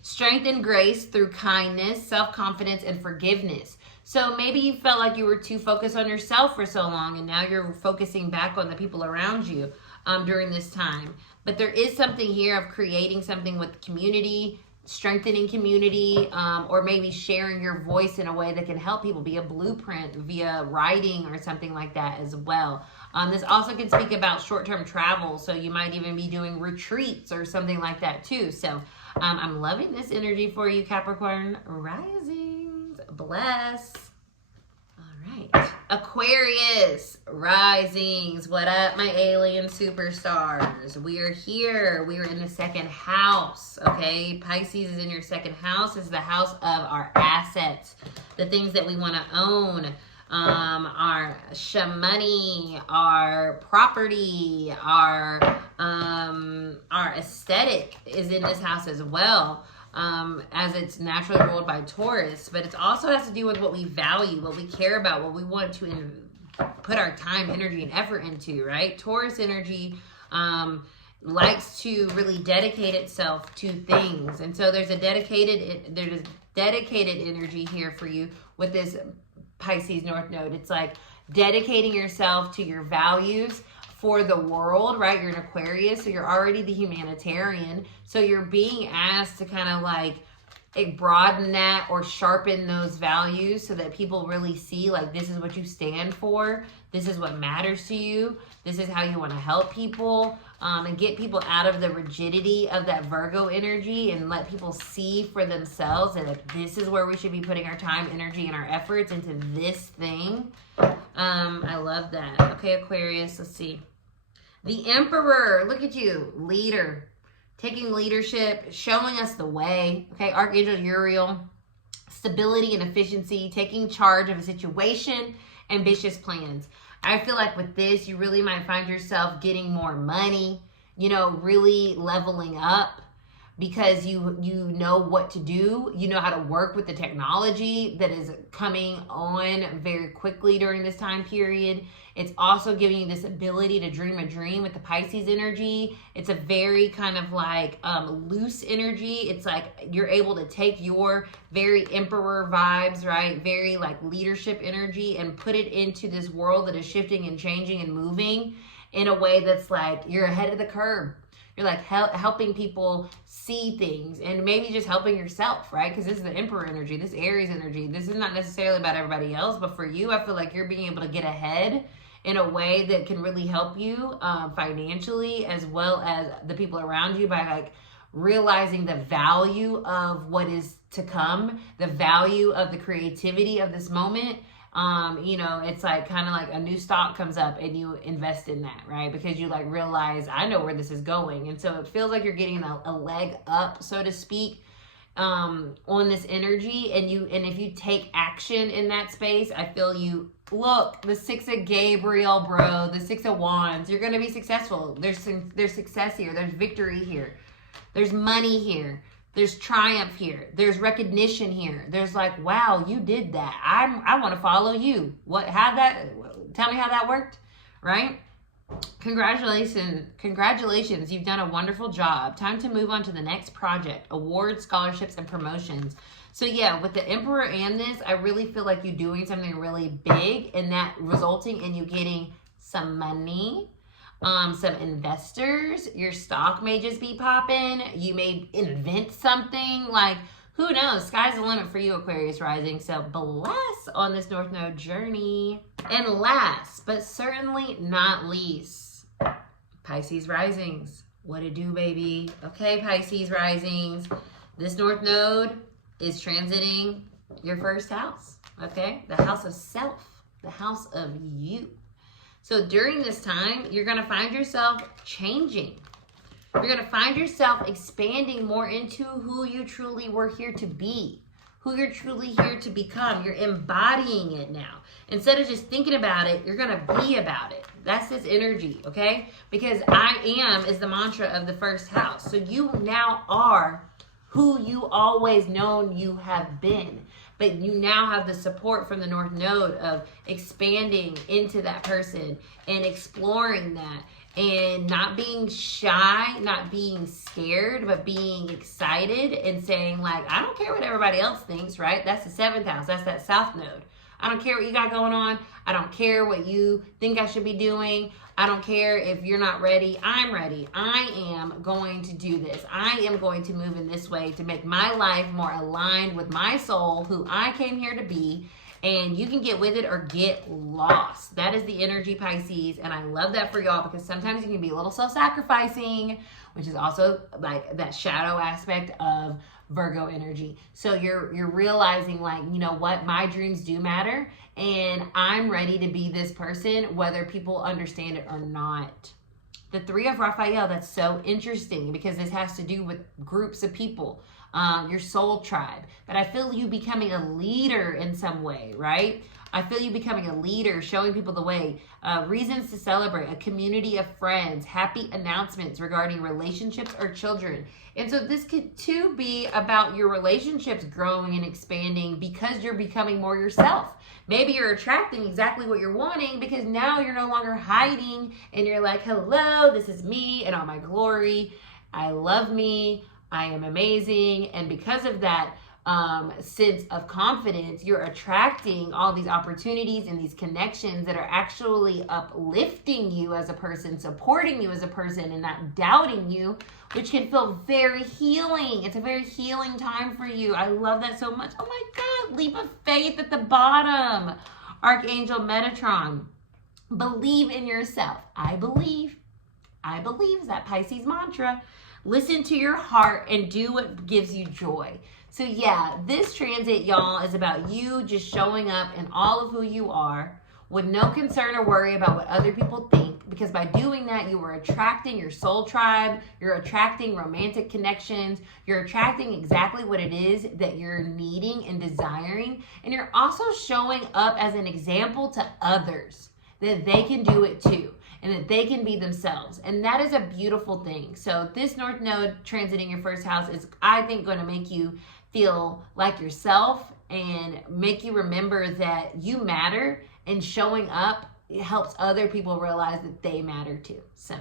Strength and grace through kindness, self-confidence, and forgiveness. So maybe you felt like you were too focused on yourself for so long, and now you're focusing back on the people around you during this time. But there is something here of creating something with community, strengthening community, or maybe sharing your voice in a way that can help people, be a blueprint via writing or something like that as well. This also can speak about short-term travel, so you might even be doing retreats or something like that too. So I'm loving this energy for you, Capricorn Risings. Bless. All right. Aquarius Risings. What up, my alien superstars? We are here. We are in the 2nd house, okay? Pisces is in your 2nd house. This is the house of our assets, the things that we want to own. Our money, our property, our aesthetic is in this house as well, as it's naturally ruled by Taurus. But it also has to do with what we value, what we care about, what we want to put our time, energy, and effort into, right? Taurus energy likes to really dedicate itself to things. And so there's a dedicated energy here for you with this Pisces North Node. It's like dedicating yourself to your values for the world, right? You're an Aquarius, so you're already the humanitarian. So you're being asked to kind of like broaden that or sharpen those values so that people really see like this is what you stand for. This is what matters to you. This is how you want to help people, and get people out of the rigidity of that Virgo energy and let people see for themselves that like, this is where we should be putting our time, energy, and our efforts into this thing. I love that. Okay, Aquarius, let's see. The Emperor, look at you, leader, taking leadership, showing us the way. Okay, Archangel Uriel, stability and efficiency, taking charge of a situation, ambitious plans. I feel like with this, you really might find yourself getting more money, you know, really leveling up because you know what to do. You know how to work with the technology that is coming on very quickly during this time period. It's also giving you this ability to dream a dream with the Pisces energy. It's a very kind of like loose energy. It's like you're able to take your very emperor vibes, right? Very like leadership energy and put it into this world that is shifting and changing and moving in a way that's like you're ahead of the curve. You're like helping people see things and maybe just helping yourself, right? Because this is the Emperor energy, this Aries energy. This is not necessarily about everybody else, but for you, I feel like you're being able to get ahead in a way that can really help you financially, as well as the people around you, by like realizing the value of what is to come, the value of the creativity of this moment. You know, it's like kind of like a new stock comes up and you invest in that, right? Because you like realize, I know where this is going. And so it feels like you're getting a leg up, so to speak, on this energy, and if you take action in that space, I feel you. Look, the Six of Gabriel, bro, the Six of Wands. You're going to be successful. There's success here. There's victory here. There's money here. There's triumph here. There's recognition here. There's like, wow, you did that. I want to follow you. Tell me how that worked, right? Congratulations. You've done a wonderful job. Time to move on to the next project. Awards, scholarships, and promotions. So yeah, with the Emperor and this, I really feel like you're doing something really big, and that resulting in you getting some money, some investors. Your stock may just be popping. You may invent something, like, who knows? Sky's the limit for you, Aquarius Rising. So bless on this North Node journey. And last, but certainly not least, Pisces Risings. What it do, baby? Okay, Pisces Risings. This North Node is transiting your first house, okay? The house of self, the house of you. So during this time, you're going to find yourself changing. You're going to find yourself expanding more into who you truly were here to be, who you're truly here to become. You're embodying it now. Instead of just thinking about it, you're going to be about it. That's this energy, okay? Because I am is the mantra of the first house. So you now are who you always known you have been. But you now have the support from the North Node of expanding into that person and exploring that. And not being shy, not being scared, but being excited and saying, like, I don't care what everybody else thinks, right? That's the 7th house. That's that South Node. I don't care what you got going on. I don't care what you think I should be doing. I don't care if you're not ready. I'm ready. I am going to do this. I am going to move in this way to make my life more aligned with my soul, who I came here to be. And you can get with it or get lost. That is the energy, Pisces. And I love that for y'all, because sometimes you can be a little self-sacrificing, which is also like that shadow aspect of Virgo energy. So you're realizing, like, you know what, my dreams do matter, and I'm ready to be this person, whether people understand it or not. The 3 of Raphael, that's so interesting, because this has to do with groups of people. Your soul tribe. But I feel you becoming a leader in some way, right? I feel you becoming a leader, showing people the way, reasons to celebrate, a community of friends, happy announcements regarding relationships or children. And so this could too be about your relationships growing and expanding because you're becoming more yourself. Maybe you're attracting exactly what you're wanting because now you're no longer hiding and you're like, hello, this is me in all my glory. I love me. I am amazing. And because of that sense of confidence, you're attracting all these opportunities and these connections that are actually uplifting you as a person, supporting you as a person, and not doubting you, which can feel very healing. It's a very healing time for you. I love that so much. Oh my God, leap of faith at the bottom. Archangel Metatron. Believe in yourself. I believe is that Pisces mantra. Listen to your heart and do what gives you joy. So yeah, this transit, y'all, is about you just showing up in all of who you are with no concern or worry about what other people think, because by doing that, you are attracting your soul tribe, you're attracting romantic connections, you're attracting exactly what it is that you're needing and desiring, and you're also showing up as an example to others that they can do it too, and that they can be themselves. And that is a beautiful thing. So this North Node transiting your first house is, I think, going to make you feel like yourself and make you remember that you matter, and showing up, it helps other people realize that they matter too. So,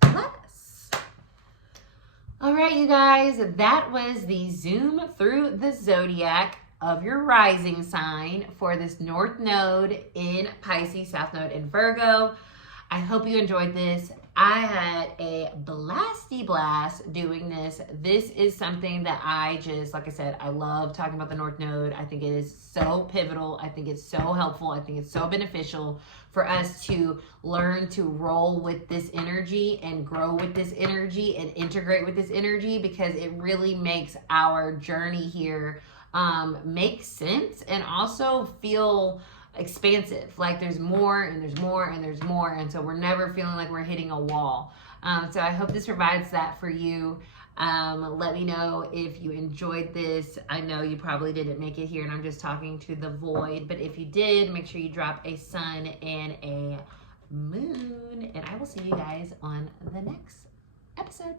bless. All right, you guys, that was the zoom through the zodiac of your rising sign for this North Node in Pisces, South Node in Virgo. I hope you enjoyed this. I had a blasty blast doing this. This is something that I just, like I said, I love talking about the North Node. I think it is so pivotal. I think it's so helpful. I think it's so beneficial for us to learn to roll with this energy and grow with this energy and integrate with this energy, because it really makes our journey here make sense and also feel expansive, like there's more and there's more and there's more, and so we're never feeling like we're hitting a wall. So I hope this provides that for you. Let me know if you enjoyed this. I know you probably didn't make it here and I'm just talking to the void, but if you did, make sure you drop a sun and a moon, and I will see you guys on the next episode.